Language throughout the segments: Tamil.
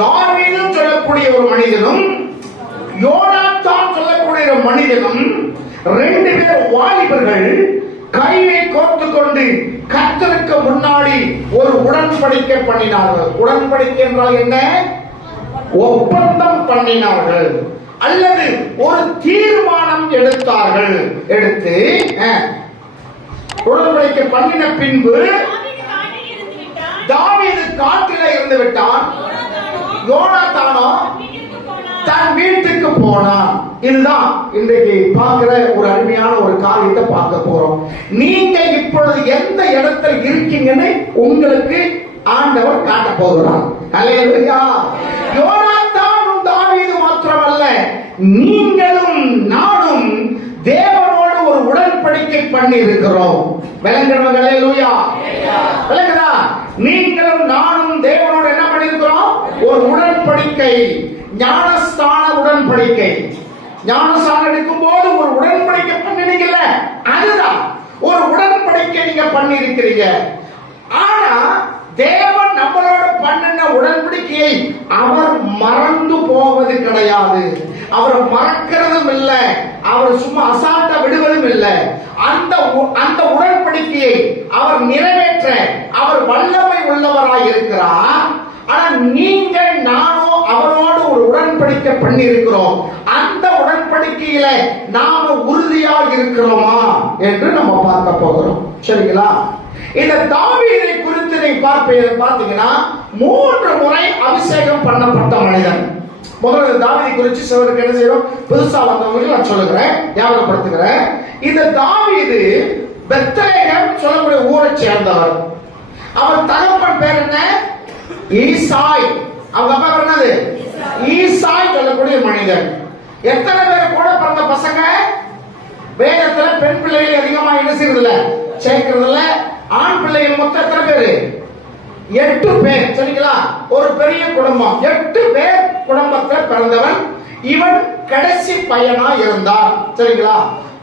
தாவீது சொல்லக்கூடிய ஒரு மனிதனும் யோனாத்தான் சொல்லக்கூடிய ஒரு மனிதனும் ரெண்டு பேர் வாலிபர்கள் கையை கோர்த்து கொண்டு கர்த்தருக்கு முன்னாடி ஒரு உடன்படிக்கை பண்ணினார்கள். உடன்படிக்கை என்றால் என்ன? ஒப்பந்தம் பண்ணினார்கள் அல்லது ஒரு தீர்மானம் எடுத்தார்கள். எடுத்து உடன்படிக்கை பண்ணின பின்பு தாவீது காட்டிலே இருந்து விட்டான், யோனாத்தானோ தன் வீட்டுக்கு போனான். இதுதான் இன்றைக்கு பார்க்கிற ஒரு அருமையான ஒரு காரியத்தை பார்க்க போறோம். நீங்க இப்பொழுது எந்த இடத்துல இருக்கீங்கன்னு உங்களுக்கு ஆண்டவர் காட்ட போகிறார். அல்லேலூயா. யோனாத்தானும் தாவீது மாத்திரமல்ல, நீங்களும் நானும் தேவனோடு ஒரு உடன்படிக்கை பண்ணி இருக்கிறோம். விளங்குறவங்க அல்லேலூயா. விளங்குதா? நீங்களும் நானும் தேவனோடு என்ன பண்ணிருக்கிறோம்? ஒரு உடன்படிக்கை, ஞானஸ்தான உடன்படிக்கை. ஞானஸ்தானம் எடுக்கும் போது ஒரு உடன்படிக்கை பண்ணினீங்கல்ல, அதுதான் ஒரு உடன்படிக்கை நீங்க பண்ணி இருக்கிறீங்க. ஆனா தேவன் நம்மளோட பண்ணின உடன்படிக்கையை அவர் மறந்து போவது கிடையாது. அவர் மறக்கிறதும் இல்லை, அவர் சும்மா அசால்ட்டா விடுவதும் இல்லை. அந்த உடன்படிக்கையை அவர் நிறைவேற்ற அவர் வல்லமை உள்ளவராய் இருக்கிறார். ஆனா நீங்கள் நானும் அவரோடு ஒரு உடன்படிக்கை பண்ணி இருக்கிறோம். அந்த உடன்படிக்கையில நாம உறுதியாக இருக்கிறோமா என்று நம்ம பார்க்க போகிறோம். சரிங்களா? இந்த தாவீதை குறித்து நீங்க பார்த்தீங்கன்னா 3 முறை அபிஷேகம் பண்ணப்பட்ட மனிதன். முதல்ல தாவீதை குறித்து சிலருக்கு என்ன செய்யறோம், புதுசா வந்தவங்களுக்கு நான் சொல்லுகிறேன், ஞாபகப்படுத்துகிறேன். இந்த தாவீது பெத்லகேம் சொல்லக்கூடிய ஊரை சேர்ந்தவர். அவர் தகப்பன் பேர் என்ன? ஈசாய். அவங்க அப்பா பேர் என்னது? ஈசாய் சொல்லக்கூடிய மனிதன். எத்தனை பேர் கூட பிறந்த பசங்க? வேதத்துல பெண் பிள்ளைகள் அதிகமா என்ன செய்யறதில்ல, சேர்க்கறதில்ல. ஆண் பிள்ளைகள் மொத்தம் எத்தனை பேரு? 8 பேர். சரிங்களா? ஒரு பெரிய குடும்பம், 8 பேர் குடும்பத்தில் பிறந்தவன். இவன் கடைசி பையனா இருந்தார். சரிங்களா?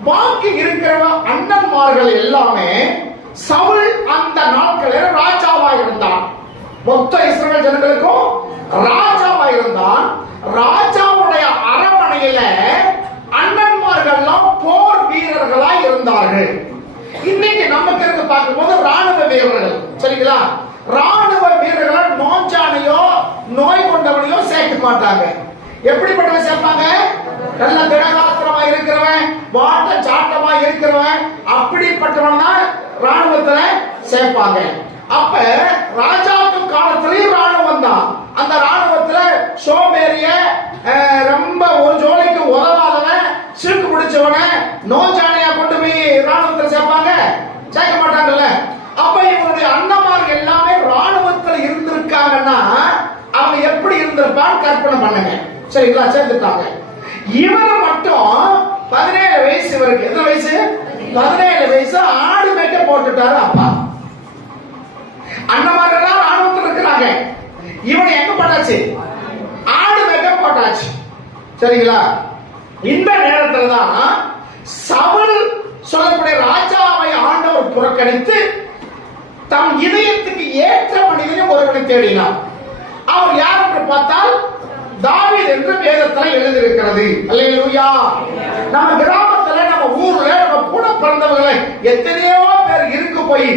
பாக்கி இருக்கிற அண்ணன்மார்கள் எல்லாமே சவுல் அந்த நாட்களில் ராஜாவா இருந்தான். மொத்த இஸ்ரவேல் ஜனங்களுக்கும் ராஜாவா இருந்தான். ராஜாவுடைய அரண்மனையில அண்ணன்மார்கள் போர் வீரர்களா இருந்தார்கள். இன்னைக்கு நமக்கு இருந்து பார்க்கும்போது ராணுவ வீரர்கள். சரிங்களா? ராணுவ வீரர்கள் நோஞ்சானையோ நோய் கொண்டவனையோ சேர்க்க மாட்டாங்க. எப்படிப்பட்டவன் சேர்ப்பாங்க? நல்ல திடகாத்திரமா இருக்கிறவன், வாட்ட சாட்டமா இருக்கிறவன், அப்படிப்பட்டவன் தான் ராணுவத்துல சேர்ப்பாங்க. அப்ப ராஜாக்கு காலத்திலேயும் ராணுவம் தான். அந்த ராணுவத்துல சோம்பேறிய, ரொம்ப ஒரு ஜோலிக்கு உதவாதவன், சிறுக்கு பிடிச்சவன, நோஞ்சானையா கொண்டு போய் ராணுவத்துல சேர்ப்பாங்க? சேர்க்க மாட்டாங்கல்ல. அப்ப இவருடைய அண்ணமார்கள் எல்லாமே ராணுவத்துல இருந்திருக்காங்கன்னா அவங்க எப்படி இருந்திருப்பான்னு கற்பனை பண்ணுங்க. சரிங்களா? சேர்ந்துட்டாங்க. இவரை மட்டும் 17 வயசு. இவருக்கு எத்தனை வயசு? 17 வயசு. ஆடு மேய்க்க போட்டுட்டாரு அப்பா. அண்ணமார்கள் ராணுவத்தில் இருக்கிறாங்க. இவனை எங்க போட்டாச்சு? ஆடு மேய்க்க போட்டாச்சு. சரிங்களா? இந்த நேரத்துல தான் சவுல் சொல்லக்கூடிய ராஜாவை ஆண்டவர் புறக்கணித்து தம் இதயத்துக்கு ஏற்ற மனிதனை ஒருவனை தேடினார். அவர் யார் என்று பார்த்தால் தாவீது என்று வேதத்தில் எழுதியிருக்கிறது. அல்லேலூயா. நம்ம கிராமத்துல, நம்ம ஊர்ல, நம்ம கூட பிறந்தவர்களை எத்தனையோ பேர் இருக்கு போய்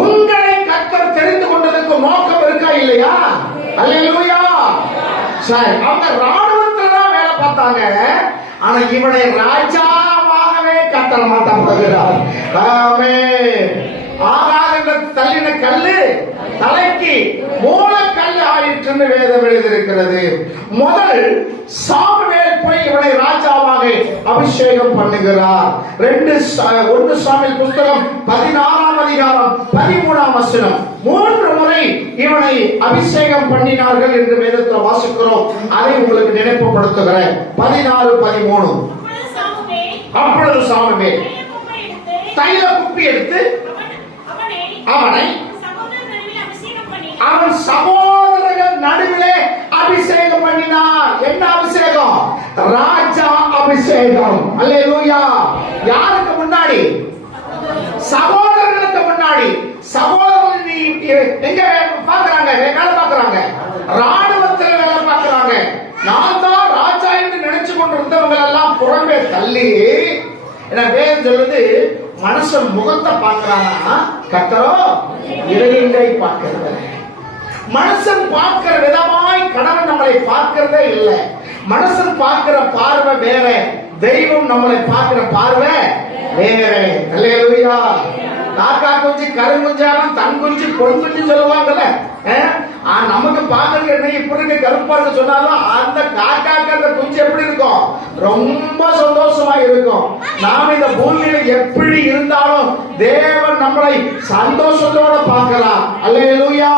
உங்களை கர்த்தர் தெரிந்து கொண்டதுக்கு நோக்கம் இருக்கா இல்லையா? அல்லேலூயா. சரி, அவங்க ராணுவத்துல தான் வேலை பார்த்தாங்க. ஆனா இவனை ராஜாவாகவே கர்த்தர் மாற்ற போகிறார். ஆமென். ஆகாத தள்ளின கல்லு தலைக்கு மூலக்கல் ஆயிற்றுன்னு வேதம் எழுதியிருக்கிறது. முதல் சாமுவேல் போய் இவனை ராஜாவாக அபிஷேகம் பண்ணுகிறார். 1 சாமுவேல் புத்தகம் 16ஆம் அதிகாரம் 13ஆம் வசனம். 3 முறை இவனை அபிஷேகம் பண்ணினார்கள் என்று வேதத்தில் வாசிக்கிறோம். அதை உங்களுக்கு நினைப்புப்படுத்துகிறேன். 16, 13. அப்பொழுது சாமுவேல் தைல குப்பி எடுத்து அவனை அவன் சகோதரர்கள் நடுவிலே அபிஷேகம் பண்ணினார். என்ன அபிஷேகம்? ராஜா அபிஷேகம். அல்லேலூயா. யாருக்கு முன்னாடி? சகோதரர்களுக்கு முன்னாடி. சகோதரர்கள் எங்க பாக்குறாங்க? வேலை பாக்குறாங்க, ராணுவத்தில் வேலை நான் தான் ராஜா என்று நினைச்சு கொண்டிருந்தவங்க எல்லாம் புறம்பே தள்ளி, வேதம் சொல்லுது, மனுஷன் முகத்தை பார்க்கிறானா, கர்த்தரோ இதயத்தை பார்க்கிறது. மனுஷன் பார்க்கிற விதமாய் கடவுள் நம்மளை பார்க்கிறதே இல்லை. மனுஷன் பார்க்கிற பார்வை வேற, தெய்வம் நம்மளை பார்க்கிற பார்வை வேற. அல்லேலூயா. காக்கா குஞ்சு கருங்குஞ்சாலும் தன் குஞ்சு பொன் குஞ்சு சொல்லுவாங்கல்ல. நமக்கு பார்க்கறது என்ன இப்படி இருக்க கருப்பா இருக்க சொன்னாலும் அந்த காக்காக்கு அந்த குஞ்சு எப்படி இருக்கும், ரொம்ப சந்தோஷமா இருக்கும். நாம் இந்த பூமியில எப்படி இருந்தாலும் தேவன் நம்மளை சந்தோஷத்தோட பார்க்கலாம். அல்லேலூயா.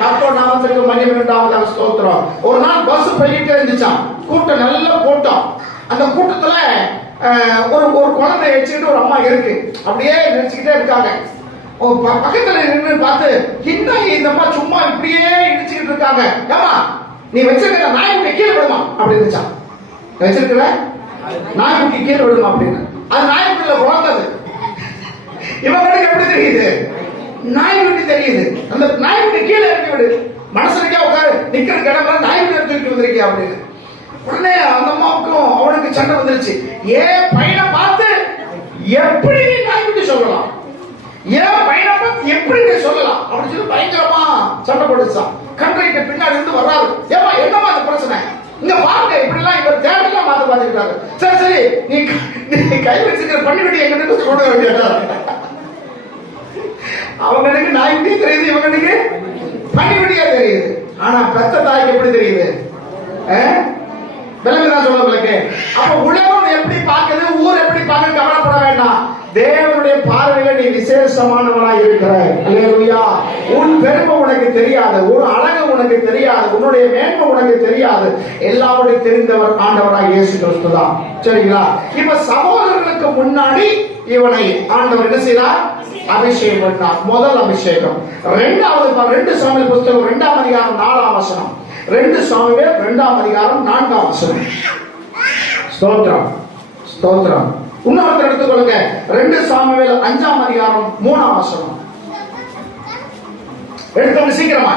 கர்த்தர் நாமத்திற்கு மகிமை உண்டாவதாக ஸ்தோத்திரம். ஒரு நாள் பஸ் போயிட்டே இருந்துச்சாம், கூட்டம் நல்ல கூட்டம். அந்த கூட்டத்துல ஒரு குழந்தை வச்சுக்கிட்டு ஒரு அம்மா இருக்கு, அப்படியே நினைச்சுக்கிட்டே இருக்காங்க. பக்கத்துல நின்று பார்த்து, இந்த அம்மா சும்மா இப்படியே இடிச்சுக்கிட்டு இருக்காங்க. ஏமா நீ வச்சிருக்கிற நாய்க்குட்டி கீழே விடுமா அப்படி இருந்துச்சான். வச்சிருக்கிற நாய்க்குட்டி கீழே விடுமா அப்படின்னு. அது நாய்க்குட்டியில குழந்தது. இவங்களுக்கு எப்படி தெரியுது, நாய்க்குட்டி தெரியுது. அந்த நாய்க்குட்டி கீழே இறக்கி விடு, மனசுக்கே உட்காரு, நிக்கிற கிடமா நாய்க்குட்டி தூக்கி வந்திருக்கியா அப்படின்னு. உடனே அந்த அம்மாவுக்கும் அவனுக்கு சண்டை வந்துருச்சு. ஏன் பையனை பார்த்து எப்படி நீ நாய்க்குட்டி சொல்லலாம், ஏன் பையனை பார்த்து எப்படி நீ சொல்லலாம் அப்படின்னு சொல்லி பயங்கரமா சண்டை போட்டுச்சான். கண்ட்ரைக்கு பின்னாடி இருந்து வர்றாரு. ஏமா என்னமா அந்த பிரச்சனை, இங்க பாருங்க இப்படி எல்லாம் இவர் தேவையெல்லாம் மாத்த பாத்துக்கிட்டாரு. சரி சரி நீ கை வச்சுக்கிற பண்ணிவிட்டு எங்கிட்ட சொல்ல வேண்டியதா. அவங்களுக்கு நாய்க்குட்டியும் தெரியுது, இவங்களுக்கு பண்ணிவிட்டியா தெரியுது. ஆனா பெத்த தாய்க்கு எப்படி தெரியுது, அப்ப உலகம் எப்படி பார்க்குது, ஊர் எப்படி பார்க்க கவலைப்பட வேண்டாம். தேவனுடைய பார்வையில நீ விசேஷமானவனா இருக்கிறாய். அல்லேலூயா. உன் பெருமை உனக்கு தெரியாது, ஒரு அழகு உனக்கு தெரியாது, உன்னுடைய மேன்மை உனக்கு தெரியாது. எல்லாவற்றையும் தெரிந்தவர் ஆண்டவராக இயேசு கிறிஸ்து தான். சரிங்களா? இப்ப சகோதரர்களுக்கு முன்னாடி இவனை ஆண்டவர் என்ன செய்தார், அபிஷேகம் பண்ணார். முதல் அபிஷேகம். இரண்டாவது 2 சாமுவேல் புத்தகம் 2ஆம் அதிகாரம் 4ஆம் வசனம். 2 சாமுவேல் 2ஆம் அதிகாரம் 4ஆம் வசனம். ஸ்தோத்திரம் ஸ்தோத்திரம். இன்னொருத்தர் எடுத்துக்கொள்ளுங்க. 2 சாமுவேல் 5ஆம் அதிகாரம் 3ஆம் வசனம். எடுத்து சீக்கிரமா.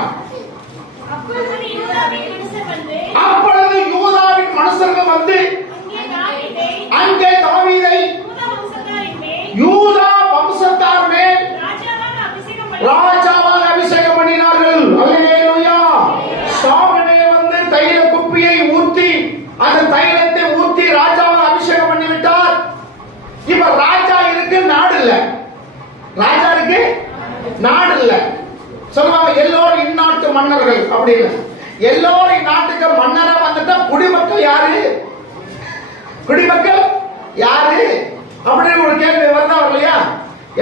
அப்பொழுது யூதாவின் மனுஷர்கள் வந்து அங்கே தாவீதை யூதா வம்சத்தார் மேல் ராஜாவாக அபிஷேகம் பண்ணினார்கள். அல்லேலூயா. சாமுவேல் வந்து தைல குப்பியை ஊற்றி அந்த தைலத்தை ஊற்றி ராஜாவாக அபிஷேகம் பண்ணி விட்டார். இப்ப ராஜா இருக்கு, நாடு இல்ல. ராஜா இருக்கு, நாடு இல்ல. சொல்லுவாங்க எல்லோரும் இந்நாட்டு மன்னர்கள் அப்படின்னு. எல்லோரும் நாட்டுக்கு மன்னரா வந்துட்டா குடிமக்கள் யாரு, குடிமக்கள் யாரு அப்படின்னு ஒரு கேள்வி வருதா இல்லையா?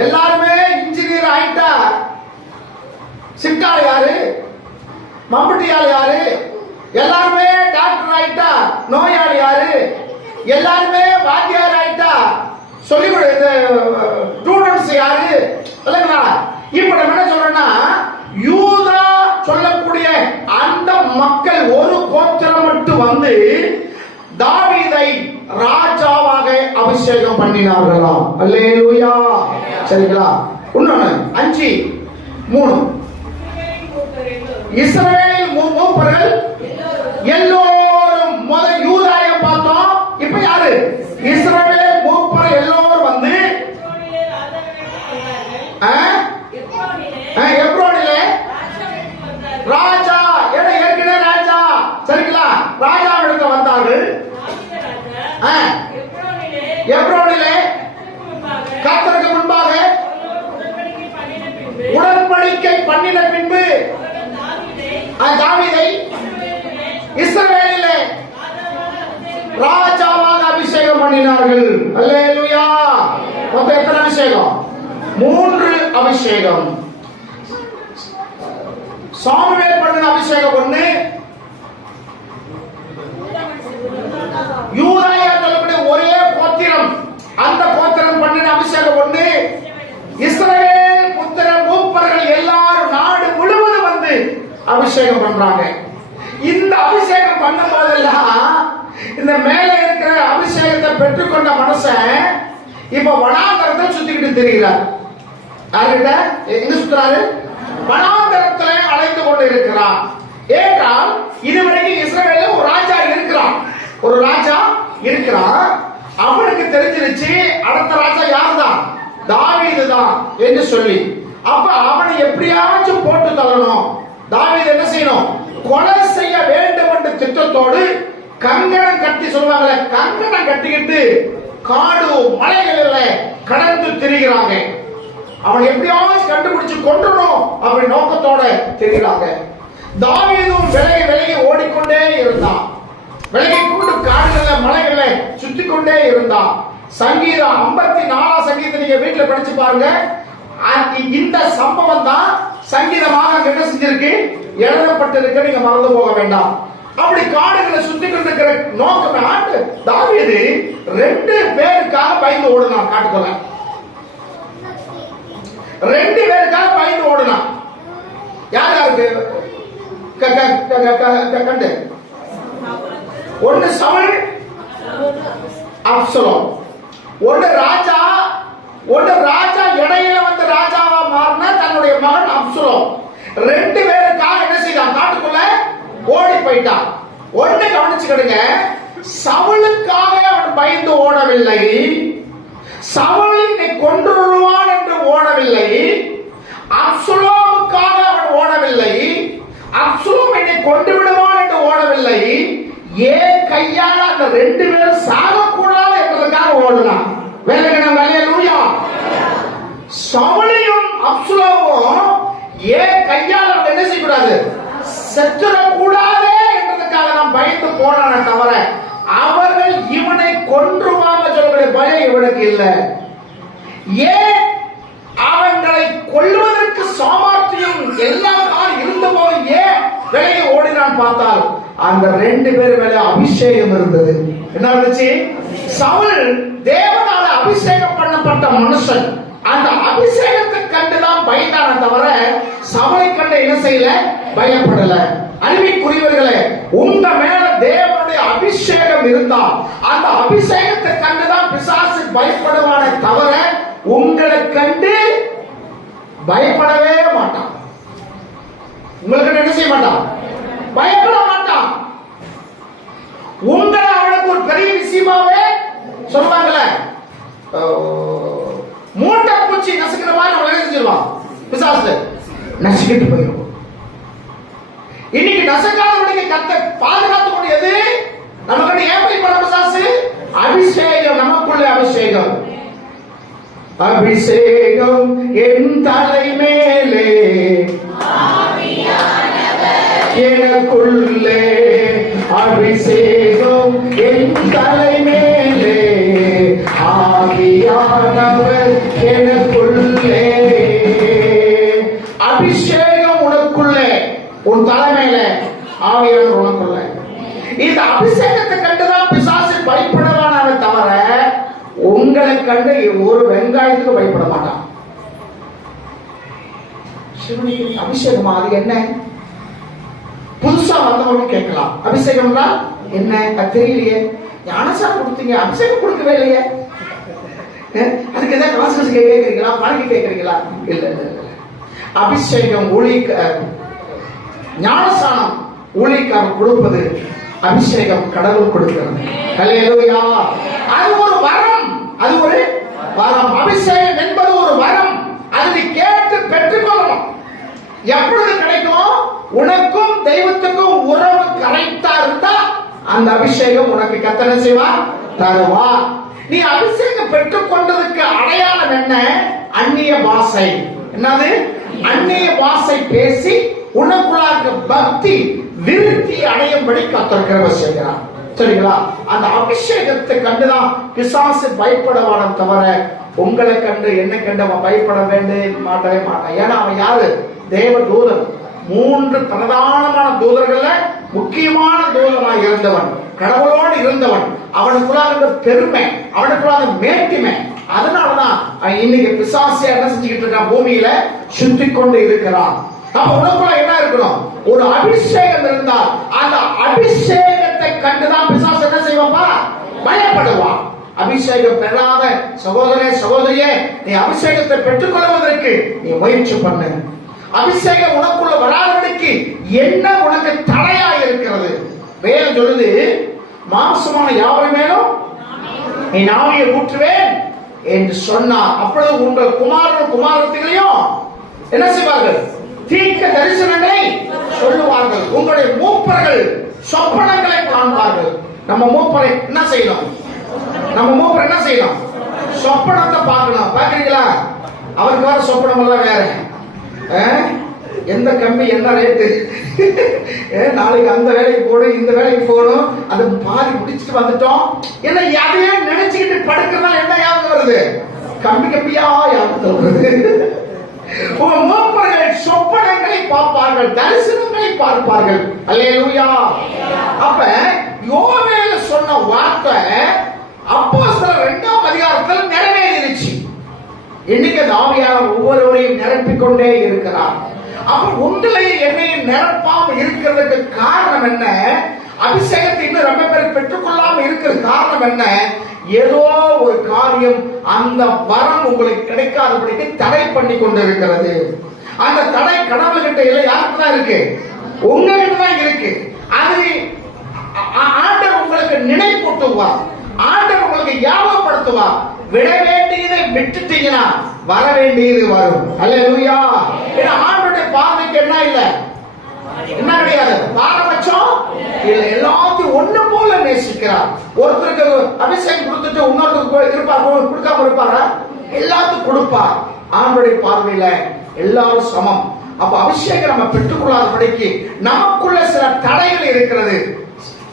எல்லாருமே இன்ஜினியர் ஆயிட்டா சிட்டாள் யாரு, மம்பட்டியால் யாரு? எல்லாருமே டாக்டர் ஆயிட்டா நோயாளி யாரு? எல்லாருமே வாத்தியார் ஆயிட்டா சொல்லி ஸ்டூடெண்ட்ஸ் யாரு? இல்லைங்களா? இப்ப நம்ம என்ன சொல்றோம்னா, யூதா சொல்லக்கூடிய அந்த மக்கள் ஒரு கோத்திரம் மட்டும் வந்து தாவீதை ராஜாவாக அபிஷேகம் பண்ணினார்களாம். அல்லேலூயா. சரிங்களா? இன்னொன்னு 5:3. இஸ்ரவேலில் மூப்பர்கள் எல்லோரும் முதல் யூதாயை பார்த்தோம். இப்ப யாரு? இஸ்ரவேல் மூப்பர் எல்லோரும் வந்து எப்ரோனிலே ராஜா ஏற்கனவே ராஜா. சரிங்களா? ராஜாவிடத்தில் வந்தார்கள். எப்ரோனிலே கர்த்தருக்கு முன்பாக உடன்படிக்கை பண்ணின பின்பு தாவீதை இஸ்ரவேலிலே ராஜாவாக அபிஷேகம் பண்ணினார்கள். அல்லேலூயா. மொத்தம் எத்தனை அபிஷேகம்? 3 அபிஷேகம். சாமுவேல் பண்ணின அபிஷேகம் 1, யூதாயா சொல்லக்கூடிய ஒரே கோத்திரம் அந்த கோத்திரம் பண்ணின அபிஷேகம் 1, இஸ்ரவேல் புத்திர மூப்பர்கள் எல்லாரும் நாடு முழுவதும் வந்து அபிஷேகம் பண்றாங்க. இந்த அபிஷேகம் பண்ணும் போதெல்லாம் இந்த மேல இருக்கிற அபிஷேகத்தை பெற்றுக்கொண்ட மனுஷன் இப்ப வனாந்தரத்தை சுத்திக்கிட்டு தெரிகிறார். யாருகிட்ட? எங்க சுத்துறாரு? வனாந்தரத்தில் அழைத்து கொண்டு இருக்கிறார். ஏனென்றால் இதுவரைக்கும் இஸ்ரவேல்ல ஒரு ராஜா இருக்கிறான். அவனுக்கு தெரிஞ்சிருச்சு அடுத்த ராஜா யார்தான், தாவீது தான் என்று சொல்லி. அப்ப அவனை எப்படியாச்சும் போட்டு தள்ளணும். தாவீது என்ன செய்யணும், கொலை செய்ய வேண்டும் என்ற திட்டத்தோடு கங்கணம் கட்டி, சொல்லுவாங்களே கங்கணம் கட்டிக்கிட்டு காடு மலைகளில் கடந்து திரிகிறாங்க. அவன் எப்படியாவது கண்டுபிடிச்சு கொன்றணும் அப்படி நோக்கத்தோட திரிகிறாங்க. தாவீதும் விலகி ஓடிக்கொண்டே இருந்தான். விலகி கொண்டு காடுகள்ல மலைகள்ல சுத்தி கொண்டே இருந்தான். சங்கீதம் 54 சங்கீதத்தை நீங்க வீட்டுல படிச்சு பாருங்க. இந்த சம்பவம் தான் சங்கீதமாக என்ன செஞ்சிருக்கு, எழுதப்பட்டிருக்கு. நீங்க மறந்து போக வேண்டாம். அப்படி காடுகளை சுத்தி கொண்டிருக்கிற நோக்கம் தாவீது 2 பேருக்காக பயந்து ஓடுனான். காட்டுக்குள்ள 2 பேருக்காக பயந்து ஓடுனான். யாருக்கு கண்டு, ஒன்னு சவுல், அப்சலோம். ஒன்னு ராஜா இடையில வந்து ராஜாவா மாறின தன்னுடைய மகன் அப்சலோம். 2 பேருக்காக என்ன செய்தான், காட்டுக்குள்ள ஓடி போயிட்டான். ஒண்ணு கவனிச்சுக்கிடுங்க, சவுலுக்காக அவன் பயந்து ஓடவில்லை, சவுலை கொன்று விடுவான் என்று ஓடவில்லை, அப்சலோமுக்காக அவன் ஓடவில்லை, அப்சலோம் என்னை கொண்டு விடுவான் என்று ஓடவில்லை. ஏன் கையால அந்த 2 பேரும் சாகக்கூடாது என்பதற்காக ஓடுனான். வேலைக்கணும் அல்லேலூயா. சவுலையும் அப்சலோமும் ஏன் கையால என்ன செய்யக்கூடாது, செத்துடக்கூடாதே என்பதற்காக நாம் பயந்து போனானே தவிர அவர்கள் இவனை கொன்றுவாங்க சொல்லக்கூடிய பயம் இவனுக்கு இல்லை. ஏன் அவங்களை கொல்வதற்கு சாமர்த்தியம் எல்லாம் இருந்த போது ஏன் விலகி ஓடினான் பார்த்தால் அந்த 2 பேர் மேல அபிஷேகம் இருந்தது. என்ன இருந்துச்சு, சவுல் தேவனால அபிஷேகம் பண்ணப்பட்ட மனுஷன். அந்த அபிஷேகத்தை கண்டுதான் பயந்தான தவிர சவுலை கண்டு என்ன செய்யல, பயப்படல. அருமைக்குரியவர்களே, உங்க மேல தேவனுடைய அபிஷேகம் இருந்தா அந்த அபிஷேகத்தை கண்டுதான் பிசாசு பயப்படுவானே தவிர உங்களை கண்டு பயப்படவே மாட்டான். உங்களுக்கு என்ன செய்ய மாட்டான், பயப்பட மாட்டான். உங்களை அவனுக்கு ஒரு பெரிய விஷயமாவே சொல்லுவாங்கல்ல, மூட்டை பூச்சி நசுக்கிற மாதிரி அவன் என்ன செஞ்சிருவான், பிசாசு நசுக்கிட்டு போயிடும். இன்னைக்கு நசுக்காதவனுக்கு கத்த பாதுகாத்து கூடியது நமக்கு ஏன் பயப்பட பிசாசு, அபிஷேகம். நமக்குள்ள அபிஷேகம், அபிஷேகம் என் தலை மேலே, எனக்குள்ளே அபிஷேகம் என் தலை மேலே, ஆவியானவர் எனக்குள்ளே. அபிஷேகம் உனக்குள்ளே, உன் தலைமையில, ஆவியானவர் உனக்குள்ளே. இந்த அபிஷேகத்தை கண்டுதான் பிசாசு பயப்படுவானே தவிர உங்களை கண்டு ஒரு வெங்காயத்துக்கு பயப்பட மாட்டான். அபிஷேகமா அது என்ன? புதுசா வந்தவங்க கேட்கலாம், அபிஷேகம்னா என்ன தெரியலையே, ஞானசாரம் கொடுத்தீங்க அபிஷேகம் கொடுக்கவே இல்லையே, அதுக்கு ஏதாவது காசு கேட்கறீங்களா, பணம் கேட்கறீங்களா? இல்ல இல்ல இல்ல. அபிஷேகம் ஊழிக்க, ஞானசானம் ஊழிக்காரர் கொடுப்பது, அபிஷேகம் கடவுள் கொடுக்கிறது. அல்லேலூயா. அது ஒரு வரம், அது ஒரு வரம். அபிஷேகம் என்பது ஒரு வரம். அதை கேட்டு பெற்றுக்கொள்ளணும். எப்பொழுது கிடைக்கும்? உனக்கும் தெய்வத்துக்கும் உறவு கரெக்டா இருந்தா அந்த அபிஷேகம் உனக்கு கத்தனை செய்வார், தருவார். நீ அபிஷேகம் பெற்றுக் கொண்டதுக்கு அடையாளம் என்ன? அந்நிய பாஷை. என்னது? அந்நிய பாஷை பேசி உனக்குள்ளாக பக்தி விருத்தி அடையும்படி கர்த்தர் கிருபை செய்கிறார். சரிங்களா? அந்த அபிஷேகத்தை கண்டுதான் பிசாசு பயப்படுவான தவிர உங்களை கண்டு என்ன கண்டு அவன் பயப்பட மாட்டவே மாட்டான். ஏன்னா அவன் யாரு? தேவ தூதன். 3 பிரதானமான தூதர்கள்ல முக்கியமான தூதனாக இருந்தவன், கடவுளோடு இருந்தவன். அவனுக்குள்ளாக பெருமை, அவனுக்குள்ளாக மேட்டிமை. அதனாலதான் இன்னைக்கு பிசாசு என்ன செஞ்சுக்கிட்டு இருக்கான், பூமியில சுத்தி கொண்டு இருக்கிறான். அப்ப உனக்குள்ள என்ன இருக்கணும்? ஒரு அபிஷேகம் இருந்தால் அந்த அபிஷேகத்தை கண்டுதான் பிசாசு என்ன செய்வாப்பா, பயப்படுவான். அபிஷேகம் பெறாத சகோதரே சகோதரியே, நீ அபிஷேகத்தை பெற்றுக் கொள்வதற்கு நீ முயற்சி பண்ணு. அபிஷேகம் உனக்குள்ள வராதபடிக்கு என்ன உனக்கு தடையா இருக்கிறது? வேதம் சொல்லுது, மாம்சமான யாவர் மேலும் என் ஆவியை ஊற்றுவேன் என்று சொன்னார். அப்பொழுது உங்கள் குமாரனும் குமாரத்திகளையும் என்ன செய்வார்கள்? தீர்க்க தரிசனங்களை சொல்லுவார்கள். உங்களுடைய மூப்பர்கள் சொப்பனங்களை காண்பார்கள். நம்ம மூப்பரை என்ன செய்யணும்? நம்ம மூப்பர் என்ன செய்யணும்? சொப்பனத்தை பார்க்கணும். பாக்குறீங்களா? அவருக்கு வர சொப்பனம் எல்லாம் வேற. எந்த கம்பி என்ன ரேட்டு, நாளைக்கு அந்த வேலைக்கு போகணும், இந்த வேலைக்கு போகணும், அது பாதி முடிச்சுட்டு வந்துட்டோம். என்ன அதையே நினைச்சுக்கிட்டு படுக்கிறதால என்ன ஞாபகம் வருது? கம்பி கம்பியா ஞாபகம் வருது. உங்க மூப்பர்கள் சொப்பனங்களை பார்ப்பார்கள், தரிசனங்களை பார்ப்பார்கள். அல்லேலூயா. அப்ப யோவேல் சொன்ன வார்த்தை அப்போஸ்தலர் 2ஆம் அதிகாரத்தில் நிறைவேறிடுச்சு. இன்னைக்கு ஆவியானவர் ஒவ்வொருவரையும் நிரப்பிக் கொண்டே இருக்கிறார். அப்ப உங்களையும் என்னையும் நிரப்பாம இருக்கிறதுக்கு காரணம் என்ன? அபிஷேகத்தை இன்னும் ரொம்ப பேர் பெற்றுக்கொள்ளாம இருக்கிற காரணம் என்ன? ஏதோ ஒரு காரியம் அந்த வரம் உங்களுக்கு கிடைக்காதபடிக்கு தடை பண்ணி கொண்டிருக்கிறது. அந்த தடை கடவுள்கிட்ட இல்லை, யாருக்கு தான் இருக்கு? உங்ககிட்ட தான் இருக்கு. அது ஆண்டவர் உங்களுக்கு நினைப்பூட்டுவார், ஆண்டவர் உங்களுக்கு ஞாபகப்படுத்துவார். விட வேண்டியதை விட்டுட்டீங்கன்னா வர வேண்டியது வரும். அல்லேலூயா. ஆண்டவருடைய பார்வைக்கு என்ன இல்லை? என்ன கிடையாது? பாரபட்சம் இல்ல. எல்லாத்தையும் ஒண்ணு போல நேசிக்கிறார். ஒருத்தருக்கு அபிஷேகம் கொடுத்துட்டு இன்னொருத்தருக்கு இருப்பார், கொடுக்காம இருப்பாரா? எல்லாத்துக்கும் கொடுப்பார். ஆண்டவருடைய பார்வையில எல்லாரும் சமம். அப்ப அபிஷேகம் நம்ம பெற்றுக்கொள்ளாதபடிக்கு நமக்குள்ள சில தடைகள் இருக்கிறது.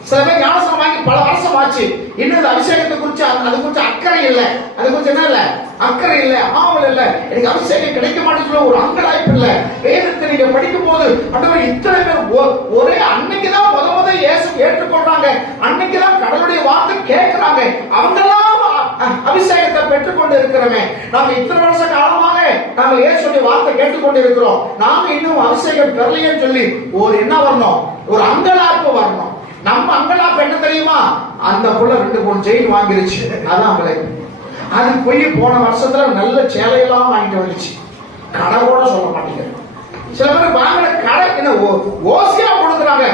சில பேர் ஞானஸ்நானம் வாங்கி பல வருஷம் ஆச்சு, இன்னும் அபிஷேகத்தை குறிச்சு அது குறிச்சு அக்கறை இல்லை, அது குறிச்சு என்ன இல்லை? அக்கறை இல்லை, ஆவல் இல்லை, எனக்கு அபிஷேகம் கிடைக்க மாட்டேங்குது ஒரு அங்கலாய்ப்பு இல்லை. வேதத்தை நீங்க படிக்கும் போது ஆண்டவர் இத்தனை பேர் ஒரே அன்னைக்குதான் முத இயேசு ஏற்றுக்கொள்றாங்க, அன்னைக்குதான் கடவுளுடைய வார்த்தை கேட்கிறாங்க. அவங்கெல்லாம் அபிஷேகத்தை பெற்றுக்கொண்டு இருக்கிறோமே. நாம இத்தனை வருஷ காலமாக நாம இயேசுடைய வார்த்தை கேட்டுக்கொண்டு இருக்கிறோம், நாம இன்னும் அபிஷேகம் பெறலையேன்னு சொல்லி ஒரு என்ன வரணும்? ஒரு அங்கலாய்ப்பு வரணும். நம்ம அங்கலாப்பு என்ன தெரியுமா? அந்த புள்ள 2-3 செயின் வாங்கிருச்சு, அதான் அங்கலாய்ப்பு. அது போய் போன வருஷத்துல நல்ல சேலையெல்லாம் வாங்கிட்டு வந்துச்சு, கடை கூட சொல்ல மாட்டேங்க. சில பேர் வாங்கின கடை என்ன ஓசியா கொடுக்குறாங்க,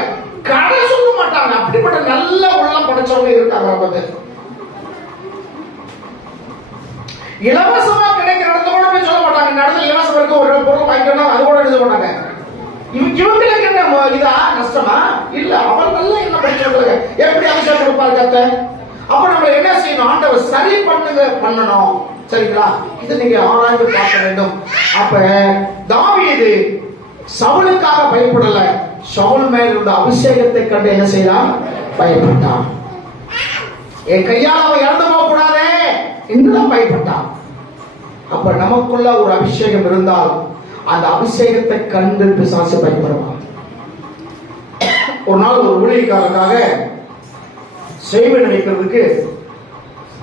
கடை சொல்ல மாட்டாங்க. அப்படிப்பட்ட நல்ல உள்ளம் படைச்சவங்க இருக்காங்க. ரொம்ப பேர் இலவசமா கிடைக்கிற இடத்துல கூட போய் சொல்ல மாட்டாங்க. இந்த இடத்துல இலவசம் இருக்க ஒரு பொருள் வாங்கிக்கணும், அது கூட எழுத மாட்டாங்க. இவங்களுக்கு என்ன இதா நஷ்டமா? இல்ல, அவர் நல்ல என்ன படிச்சவங்க எப்படி அபிஷேகம் கொடுப்பாரு கத்த. அப்ப நம்ம என்ன செய்யணும்? ஆண்டவர் சரி பண்ணணும். சரிங்களா? இது நீங்க ஆராய்ந்து பார்க்க வேண்டும். அப்ப தாவீது சவுலுக்காக பயப்படல, சவுல் மேல் உள்ள அபிஷேகத்தை கண்டு என்ன செய்யலாம்? பயப்பட்டான். என் கையால் அவன் இறந்து போக கூடாதே என்றுதான் பயப்பட்டான். அப்ப நமக்குள்ள ஒரு அபிஷேகம் இருந்தால் அந்த அபிஷேகத்தை கண்டு பிசாசு பயப்படுவான். ஒரு நாள் ஒரு ஊழியக்காரருக்காக செய்வ நினைக்கிறதுக்கு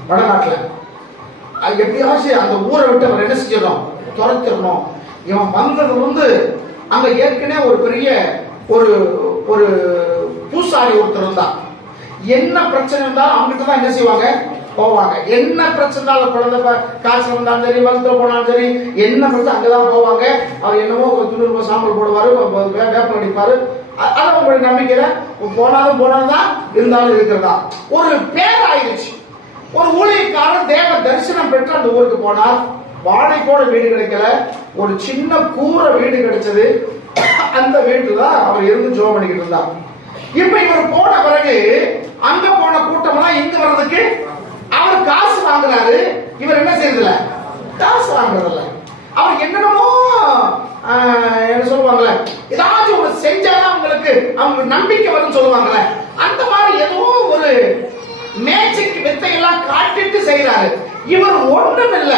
வடநாட்டில் எப்படியாச்சும் அந்த ஊரை விட்டு அவர் என்ன செஞ்சிடணும்? துரத்திடணும். இவன் வந்தது அங்க ஏற்கனவே ஒரு பெரிய ஒரு ஒரு பூசாரி ஒருத்தர் இருந்தான். என்ன பிரச்சனை இருந்தாலும் அவங்ககிட்ட தான் என்ன செய்வாங்க? போவாங்க. என்ன பிரச்சனை, குழந்தை காய்ச்சல் வந்தாலும் சரி, வகுத்துல போனாலும் சரி, என்ன பிரச்சனை அங்கதான் போவாங்க. அவர் என்னவோ ஒரு துணி சாம்பல் போடுவாரு, வேப்பம் அடிப்பாரு. அதான் உங்களுடைய நம்பிக்கையில போனாலும் தான் இருந்தாலும் இருக்கிறதா ஒரு பேர் ஆயிடுச்சு. ஒரு ஊழியக்காரர் தேவ தரிசனம் பெற்று அந்த ஊருக்கு போனார். வாழைக்கோட வீடு கிடைக்கல, ஒரு சின்ன கூரை வீடு கிடைச்சது. அந்த வீட்டுல அவர் இருந்து ஜோம் பண்ணிக்கிட்டு இருந்தார். இப்ப இவர் போன பிறகு அங்க போன கூட்டம் எல்லாம் இங்க வர்றதுக்கு அவர் காசு வாங்குறாரு. இவர் என்ன செய்யறதில்ல? காசு வாங்குறதில்ல. அவர் என்னென்னமோ என்ன சொல்லுவாங்கல்ல, ஏதாச்சும் ஒரு செஞ்சாதான் அவங்களுக்கு அவங்க நம்பிக்கை வரும்னு சொல்லுவாங்கல்ல, அந்த மாதிரி ஏதோ ஒரு மேஜிக் வித்தையெல்லாம் காட்டிட்டு செய்யறாரு. இவர் ஒண்ணும் இல்ல,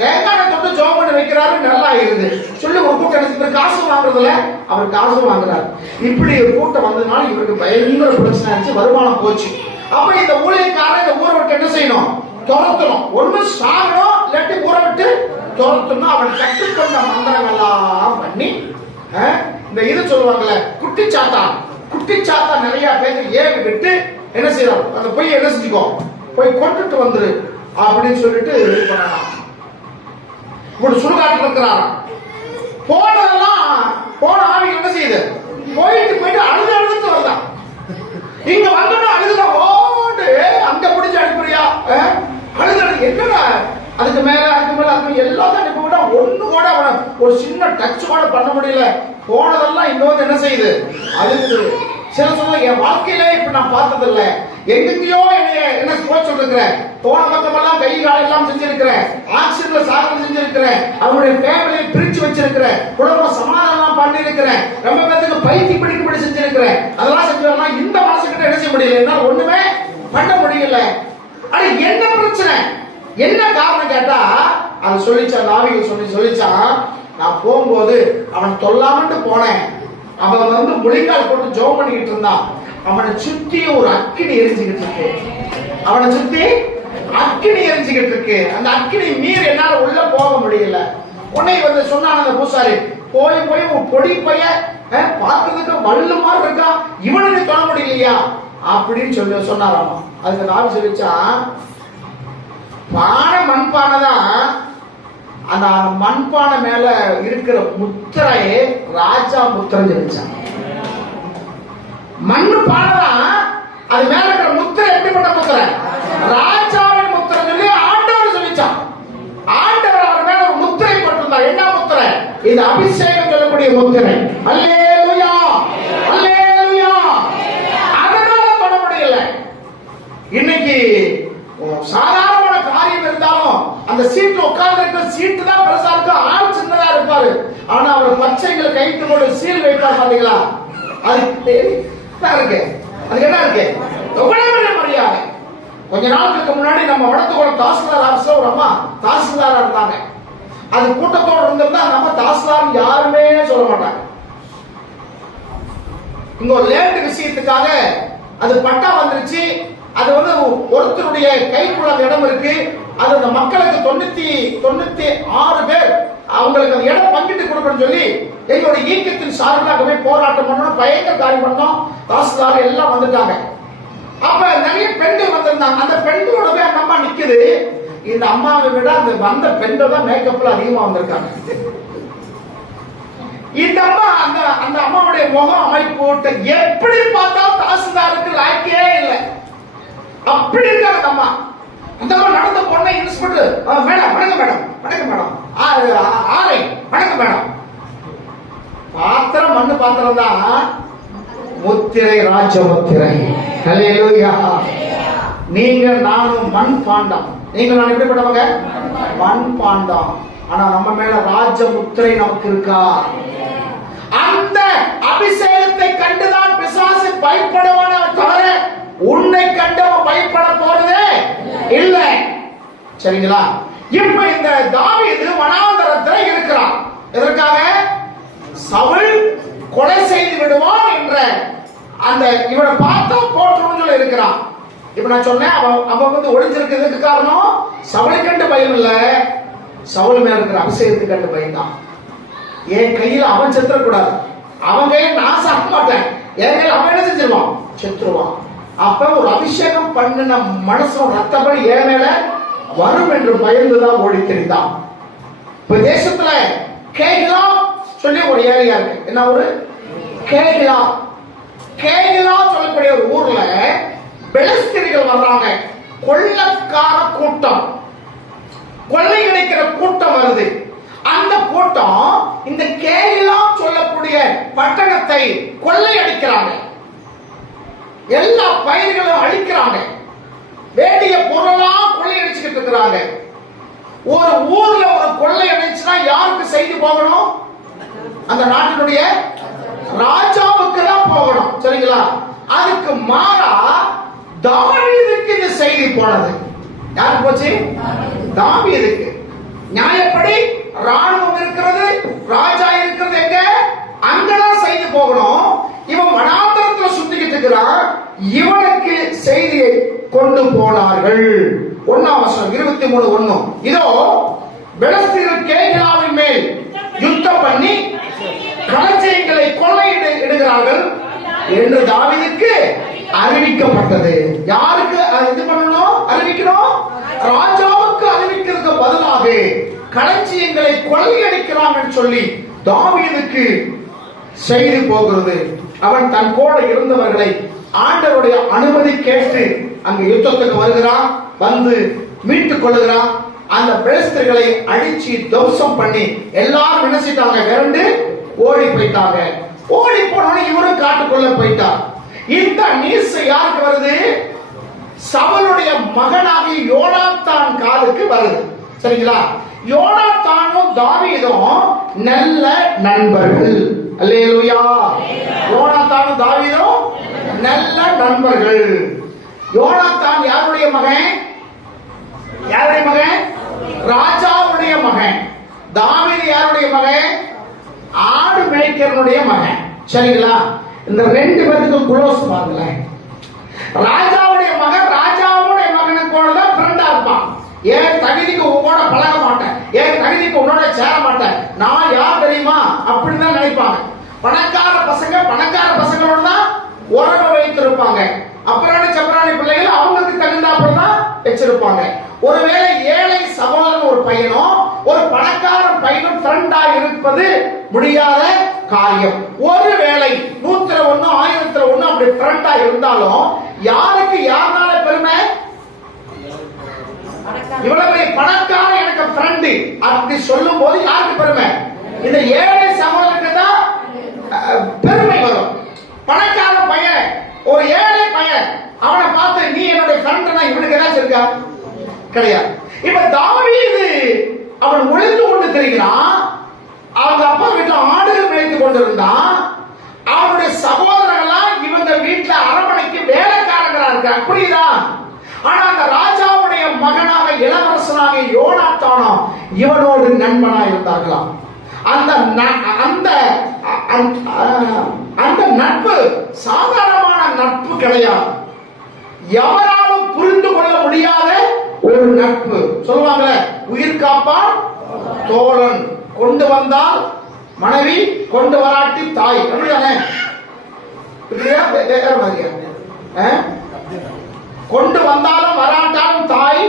தேங்காய் தொட்டு ஜோம் பண்ணி வைக்கிறாரு, நல்லா இருக்குது சொல்லி ஒரு கூட்டம் காசு வாங்குறதுல அவர் காசு வாங்குறாரு. இப்படி ஒரு கூட்டம் வந்ததுனால இவருக்கு பயங்கர பிரச்சனை ஆச்சு, வருமானம் போச்சு. அப்ப இந்த ஊழியக்காரன் இந்த ஊரை விட்டு என்ன செய்யணும்? துரத்தணும். ஒண்ணு சாகணும், இல்லாட்டி ஊரை விட்டு துரத்தணும். அவன் கற்றுக்கொண்ட மந்திரங்கள்லாம் பண்ணி இந்த இது சொல்லுவாங்கல்ல, குட்டிச்சாத்தா நிறைய பேர் ஏறி விட்டு என்ன செய்யறான்? அந்த போய் என்ன செஞ்சுக்கோ, போய் கொண்டுட்டு வந்துரு அப்படின்னு சொல்லிட்டு இது பண்ணலாம். இப்படி சுடுகாட்டுக்கு இருக்கிறாராம். போனதெல்லாம் செய்யுது? போயிட்டு அழுது வரலாம். இங்க வந்தோம்னா அழுதுதான் ஓடு அங்க பிடிச்சு அனுப்புறியா? அழுது என்னடா அதுக்கு மேல எல்லாத்தையும் அனுப்பி விட்டா ஒண்ணு கூட அவனை ஒரு சின்ன டச் கூட பண்ண முடியல. போனதெல்லாம் இன்னொரு என்ன செய்யுது? அதுக்கு சில சொல்ல என் வாழ்க்கையில இப்ப நான் பார்த்தது இல்ல, எங்கெங்கயோ என்ன போய் சொல்லிருக்கிறேன், போன பக்கமெல்லாம் கை கால் எல்லாம் செஞ்சிருக்கிறேன், ஆக்சிடென்ட்ல சாகரம் செஞ்சிருக்கிறேன், அவங்களுடைய ஃபேமிலியை பிரிச்சு வச்சிருக்கிறேன், குடும்ப சமாதானம் பண்ணி இருக்கிறேன், ரொம்ப பேருக்கு பைத்தி பிடிக்கப்படி செஞ்சிருக்கிறேன். அதெல்லாம் செஞ்சோம்னா இந்த மனசுக்கிட்ட என்ன செய்ய முடியல, என்னால ஒண்ணுமே பண்ண முடியல. அது என்ன பிரச்சனை, என்ன காரணம் கேட்டா அது சொல்லிச்சான், நாவிகள் சொல்லிச்சான், நான் போகும்போது அவன் தொல்லாமட்டு போனேன், அவன் வந்து முழிக்கால் போட்டு ஜோம் பண்ணிக்கிட்டு இருந்தான், அவனை சுத்தி ஒரு அக்கினி எரிஞ்சுக்கிட்டு இருக்கு, அவனை சுத்தி அக்கினி எரிஞ்சுக்கிட்டு இருக்கு, அந்த அக்கினி மீறி என்னால உள்ள போக முடியல. உன்னை வந்து சொன்னான் அந்த பூசாரி, போய் உன் பொடி பைய பார்க்கறதுக்கு வள்ளு மாதிரி இருக்கான், இவனுக்கு சொல்ல முடியலையா அப்படின்னு சொல்லி சொன்னாராமா. அதுக்கு நாவி சொல்லிச்சான், பானை மண்பானை தான், அந்த மண்பானை மேல இருக்கிற முத்திரையே ராஜா முத்திரை சொல்லிச்சான். மண்ணு பானை தான், அது மேல இருக்கிற முத்திரை எப்படிப்பட்ட முத்திரை? ராஜாவின் முத்திரை சொல்லி ஆண்டவர் சொல்லிச்சான். ஆண்டவர் அவர் மேல ஒரு முத்திரை போட்டிருந்தார். என்ன முத்திரை? இது அபிஷேகம் சொல்லக்கூடிய முத்திரை. அல்லேலூயா, அல்லேலூயா. அதனால பண்ண முடியல. இன்னைக்கு சாதாரணமான காரியம் இருந்தாலும் அந்த சீட்ல உட்கார்ந்து இருக்கிற சீட்டு தான் பெருசா இருக்கும், ஆள் சின்னதா இருப்பாரு. ஆனா அவர் பச்சைகள் கைத்து போட்டு சீல் வைப்பார் பாத்தீங்களா, அது இருக்கு. அதுக்கு என்ன இருக்கு? எவ்வளவு மரியாதை. கொஞ்ச நாளுக்கு முன்னாடி நம்ம வடத்துக்குள்ள தாசில்தார் ஆபீஸ்ல ஒரு அம்மா தாசில்தாரா இருந்தாங்க. அது கூட்டத்தோடு இருந்திருந்தா நம்ம தாசில்தார் யாருமே சொல்ல மாட்டாங்க. இங்க ஒரு லேண்ட் விஷயத்துக்காக அது பட்டா வந்துருச்சு, அது வந்து ஒருத்தருடைய கைக்குள்ள இடம் இருக்கு, அது அந்த மக்களுக்கு 96 பேர் அவங்களுக்கு அந்த இடம் பங்கிட்டு கொடுக்கணும்னு சொல்லி எங்களோட இயக்கத்தின் சார்பில் போய் போராட்டம் பண்ணணும், பயங்கர காரியம் பண்ணோம். தாசில்தார் எல்லாம் வந்துட்டாங்க. அப்ப நிறைய பெண்கள் வந்திருந்தாங்க. அந்த பெண்களோட போய் அந்த அம்மா நிக்குது. இந்த அம்மாவை விட அந்த வந்த பெண்கள் தான் மேக்கப்ல அதிகமா வந்திருக்காங்க. இந்த அம்மா அந்த அம்மாவுடைய முகம் அமைப்பு எப்படி பார்த்தாலும் தாசில்தாருக்கு லாய்க்கே இல்லை, அப்படி இருக்காங்க அந்த அம்மா. அந்த அம்மா நடந்த பொண்ணை இன்ஸ்பெக்டர், மேடம் வணக்கம் மேடம், வணக்கம் மேடம், ஆரை வணக்கம் மேடம். பாத்திரம் மண்ணு பாத்திரம் தான், முத்திரை ராஜ முத்திரை. ஹல்லேலூயா. நீங்க நானும் மண் பாண்டம். நீங்க நான் எப்படிப்பட்டவங்க? மண் பாண்டம். ஆனா நம்ம மேல ராஜ முத்திரை நமக்கு இருக்கா? அந்த அபிஷேகத்தை கண்டுதான் பிசாசு பயப்படுவான தவிர உன்னை கண்டவன் பயப்பட போறதே இல்லை. சரிங்களா? இப்ப இந்த தாவீது வனாந்தரத்தில் இருக்கிறான். எதற்காக? சவுல் கொலை செய்து விடுவான் என்ற அந்த இவனை பார்த்தா போற்றணும்னு சொல்லி இருக்கிறான். இப்ப நான் சொன்னேன், அவன் வந்து ஒளிஞ்சிருக்கிறதுக்கு காரணம் சவுளை கண்டு பயம் இல்ல, சவுல் மேல இருக்கிற அபிஷேகத்தை கண்டு பயந்தான். என் கையில அவன் செத்துறக்கூடாது, அவன் கையில நான் சாப்பிட மாட்டேன், என் கையில அவன் என்ன செஞ்சிருவான்? செத்துருவான். அப்ப ஒரு அபிஷேகம் பண்ணின மனசும் ரத்தப்படி ஏன் மேல வரும் என்று பயந்துதான் ஓடி தெரிந்தான். இப்ப தேசத்துல கேகிலா சொல்லி ஒரு ஏரியா இருக்கு. என்ன ஒரு கேகிலா? கேகிலா சொல்லக்கூடிய ஒரு ஊர்ல பெலிஸ்தீனிகள் வர்றாங்க. கொள்ளைக்கார கூட்டம், கொள்ளை கிடைக்கிற கூட்டம் வருது. அந்த கூட்டம் இந்த கேகிலா சொல்லக்கூடிய பட்டணத்தை கொள்ளை அடிக்கிறாங்க, எல்லா பயிர்களும் அழிக்கிறாங்க, வேண்டிய பொருளெல்லாம் கொள்ளை அடிச்சுக்கிட்டு இருக்கிறாங்க. ஒரு ஊர்ல ஒரு கொள்ளை அடிச்சுன்னா யாருக்கு செய்தி போகணும்? அந்த நாட்டினுடைய ராஜாவுக்கு தான் போகணும். சரிங்களா? அதுக்கு மாறா தாவீதுக்கு இந்த செய்தி போனது. யாருக்கு போச்சு? தாவீதுக்கு. நியாயப்படி ராணுவம் இருக்கிறது, ராஜா இருக்கிறது எங்க? அங்கதான் செய்தி போகணும். இவன் வனாந்தரத்துல சுத்திக்கிட்டு இருக்கிறான். இவனுக்கு செய்தியை கொண்டு போனார்கள். 1ஆம் வசனம் 23:1. இதோ பெலிஸ்தீனர் கேகிலாவின் மேல் யுத்தம் பண்ணி களஞ்சியங்களை கொள்ளையிடுகிறார்கள் என்று தாவீதுக்கு அறிவிக்கப்பட்டது. யாருக்கு இது பண்ணணும்? அறிவிக்கணும். ராஜாவுக்கு அறிவிக்கிறதுக்கு பதிலாக களஞ்சியங்களை கொள்ளையடிக்கிறான் என்று சொல்லி தாவீதுக்கு செய்தி போகிறது. அவன் தன் கூட இருந்தவர்களை ஆண்டவருடைய அனுமதி கேட்டு அங்கு யுத்தத்துக்கு வருகிறான். வந்து மீட்டுக் கொள்ளுகிறான். அந்த பெலிஸ்தர்களை அடிச்சு துவம்சம் பண்ணி எல்லாரும் நினைச்சிட்டாங்க, விரண்டு ஓடி போயிட்டாங்க. ஓடி போனோன்னு இவரும் காட்டுக்குள்ள போயிட்டார். இந்த நியூஸ் யாருக்கு வருது? சவுலுடைய மகனாகிய யோனாத்தான் காதுக்கு வருது. சரிங்களா? யோனாத்தானும் தாவீதும் நல்ல நண்பர்கள். அல்லேலூயா. யோனாத்தானும் தாவீதும் நல்ல நண்பர்கள். யோனாத்தான் யாருடைய மகன்? யாருடைய மகன்? ராஜாவுடைய மகன். தாவீது யாருடைய மகன்? ஆடு மேய்க்கிறனுடைய மகன். சரிங்களா? இந்த ரெண்டு பேருக்கு க்ளோஸ் பாருங்களேன். ராஜாவுடைய மகன் ராஜாவுடைய மகனுக்கு கூட தான் ஃப்ரெண்டா இருப்பான். ஏன் தகுதிக்கு உன்னோட பழக மாட்டேன், ஏன் தகுதிக்கு உன்னோட சேர மாட்டேன், நான் யார் தெரியுமா அப்படின்னு தான் நினைப்பாங்க. பணக்கார பசங்களோட தான் உறவை வைத்திருப்பாங்க. அப்புறாணி சப்பராணி பிள்ளைகள் அவங்களுக்கு தகுந்தாப்புல தான் வச்சிருப்பாங்க. ஒருவேளை ஏழை சகோதரன் ஒரு பையனும் ஒரு பணக்கார பையனும் ஃப்ரெண்டா இருப்பது முடியாத காரியம். ஒருவேளை 101 1001 அப்படி ஃப்ரெண்டா இருந்தாலும் யாருக்கு யாருனால பெருமை? இவ்வளவு பணக்கார எனக்கு ஃப்ரெண்டு அப்படி சொல்லும் போது யாருக்கு பெருமை? இந்த ஏழை சகோதரனுக்கு தான் பெருமை வரும். பணக்கார பையன் ஒரு ஏழை பையன் அவனை பார்த்து நீ என்னுடைய ஃப்ரெண்ட்னா இவனுக்கு ஏதாச்சும் இருக்கா? கிடையாது. இப்ப தாவீது அவன் ஒளிந்து கொண்டு தெரிகிறான். அவங்க அப்பா வீட்டுல ஆடுகள் மேய்த்துக் கொண்டிருந்தான். அவனுடைய சகோதரர்களாம் இவங்க வீட்டுல அரண்மனைக்கு வேலைக்காரங்களா இருக்காங்க. புரியுதா? ஆனா அந்த ராஜாவுடைய மகனாக இளவரசனாக யோனாத்தானோ இவனோடு நண்பனா இருந்தார்களாம். அந்த அந்த நட்பு சாதாரணமான நட்பு கிடையாது. எவராலும் புரிந்து கொள்ள முடியாத ஒரு நட்பு. சொல்லுவாங்களே, உயிர் காப்பான் தோழன், கொண்டு வந்தால் மனைவி, கொண்டு வராட்டி தாய். அப்படிதானே? கொண்டு வந்தாலும் வராட்டாலும் தாய்,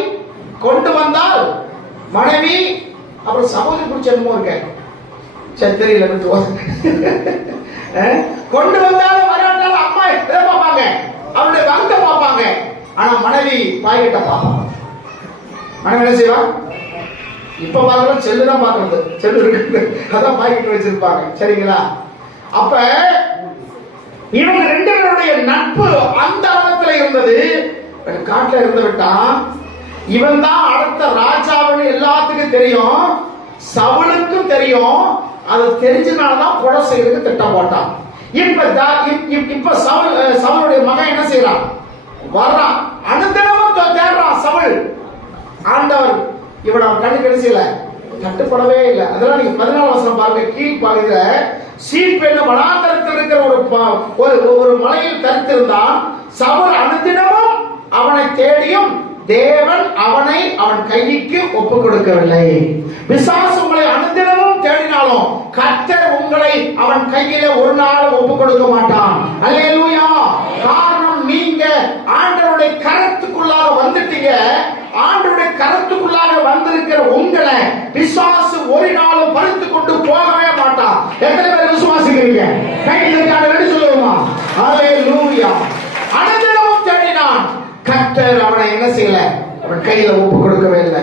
கொண்டு வந்தால் மனைவி, அப்புறம் சகோதரி குறிச்சு என்னமோ இருக்க. சரி, தெரியல. கொண்டு வந்தாலும் வராட்டாலும் அம்மா எதை பார்ப்பாங்க? அவருடைய வந்த பார்ப்பாங்க. ஆனா மனைவி பாய்கிட்ட பார்ப்பாங்க. மனைவி என்ன செய்வா? இப்ப பார்க்கறது செல்லுதான் பார்க்கறது. செல்லு இருக்கு, அதான் பாய்கிட்டு வச்சிருப்பாங்க. சரிங்களா? அப்ப இவங்க ரெண்டு பேருடைய நட்பு அந்த காலத்துல இருந்தது. காட்டுல இருந்து விட்டான். இவன் தான் அடுத்த ராஜாவுன்னு எல்லாத்துக்கும் தெரியும். சவுலுக்கும் தெரியும். அது தெரிஞ்சனால்தான் கொலை செய்யறதுக்கு திட்டம் போட்டான். இப்ப சவுலுடைய மகன் என்ன செய்யறான்? வர்றான். அனுதினமும் தேடுறான் சவுல். ஆண்டவர் இவன் அவன் கண்ணுக்கு என்ன செய்யல, கட்டுப்படவே இல்லை. அதெல்லாம் நீங்க 14 வசனம் பாருங்க. கீழ் பாருங்க. சீப்பெண்ண வனாந்தரத்தில் இருக்கிற ஒரு மலையில் தரித்திருந்தான். சவுல் அனுதினமும் அவனை தேடியும் தேவன் அவனை அவன் கைக்கு ஒப்பு கொடுக்கவில்லை. பிசாசு உங்களை அனுதினமும் தேடினாலும் கர்த்தர் உங்களை அவன் கையில ஒரு நாள் ஒப்பு கொடுக்க மாட்டான். அல்லேலூயா. காரணம், நீங்க ஆண்டவருடைய கரத்துக்குள்ளாக வந்துட்டீங்க. ஆண்டவருடைய கரத்துக்குள்ளாக வந்திருக்கிற உங்களை பிசாசு ஒரு நாளும் பறித்து கொண்டு போகவே மாட்டான். எத்தனை பேர் விசுவாசிக்கிறீங்க? கையில் சொல்லுவோமா? அல்லேலூயா. அனுதினமும் தேடினான். கர்த்தர் அவனை என்ன செய்யல, அவன் கையில ஒப்பு கொடுக்கவே இல்லை.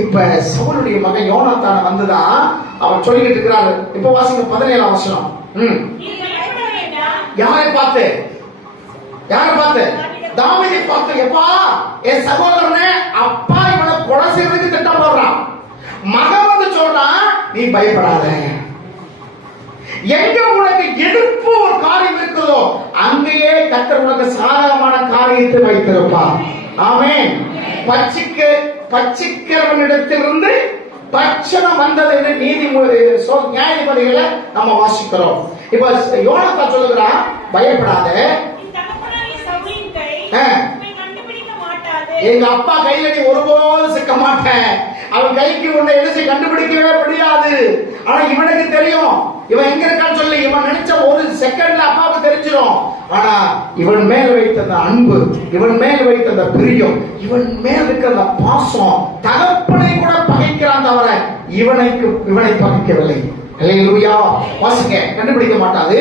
இப்ப சவுலுடைய மகன் யோனாத்தான வந்துதான் அவன் சொல்லிட்டு இருக்கிறாரு. இப்ப வாசிங்க 17ஆம் வசனம். யாரை பார்த்து? யாரை பார்த்து? தாவீதை பார்த்து. எப்பா, என் சகோதரனே, அப்பா இவனை கொலை செய்யறதுக்கு திட்டம் போடுறான். மகன் வந்து சொல்றான், நீ பயப்படாத. எங்க உனக்கு எதிர்ப்பு ஒரு காரியம் இருக்குதோ அங்கேயே கர்த்தர் உனக்கு சாதகமான காரியத்தை வைத்திருப்பார். ஆமென். பட்சிக்கிறவனிடத்திலிருந்து பட்சணம் வந்தது என்று நியாயாதிபதிகளை நம்ம வாசிக்கிறோம். இப்ப யோனாத்தான் சொல்லுகிறான், பயப்படாத, எங்க அப்பா கையில நீ ஒருபோதும் சிக்க மாட்டேன். அவன் கைக்கு உன்னை எழுதி கண்டுபிடிக்கவே முடியாது. ஆனா இவனுக்கு தெரியும் இவன் எங்க இருக்கான்னு சொல்லி. இவன் நினைச்ச ஒரு செகண்ட்ல அப்பாவுக்கு தெரிஞ்சிடும். ஆனா இவன் மேல் வைத்த அந்த அன்பு, இவன் மேல் வைத்த அந்த பிரியம், இவன் மேல் இருக்கிற அந்த பாசம், தகப்பனை கூட பகைக்கிறான் தவிர இவனை பகைக்கவில்லை. அல்லேலூயா. வாசிங்க, கண்டுபிடிக்க மாட்டாது.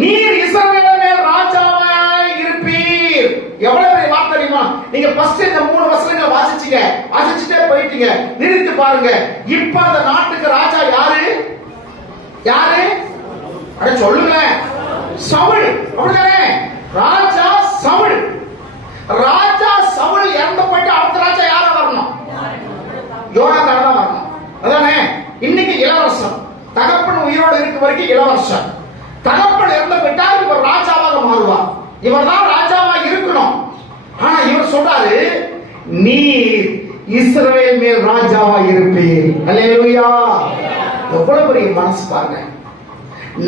நீர் இஸ்ரவேல் மேல் ராஜாவாய் இருப்பீர். எவ்வளவு பெரிய வார்த்தை தெரியுமா? நீங்க ஃபர்ஸ்ட் இந்த 3 வசனங்களை வாசிச்சீங்க, வாசிச்சுட்டே போயிட்டீங்க. நிறுத்தி பாருங்க. இப்ப அந்த நாட்டுக்கு ராஜா யாரு? யாரு? அட சொல்லுங்க. சவுல். அப்படிதானே? ராஜா சவுல். ராஜா சவுல் இறந்து போயிட்டு அடுத்த ராஜா யாரா வரணும்? யோனாதான் தான் வரணும். அதானே? இன்னைக்கு இளவரசன், தகப்பன் உயிரோடு இருக்க வரைக்கும் இளவரசன். தகப்பன் இறந்து போயிட்டா இவர் ராஜாவாக மாறுவார். இவர் தான் ராஜாவா இருக்கணும். ஆனா இவர் சொல்றாரு, நீர் இஸ்ரவேல் மேல் ராஜாவா இருப்பீர். அல்லேலூயா. எவ்வளவு பெரிய மனசு பாருங்க.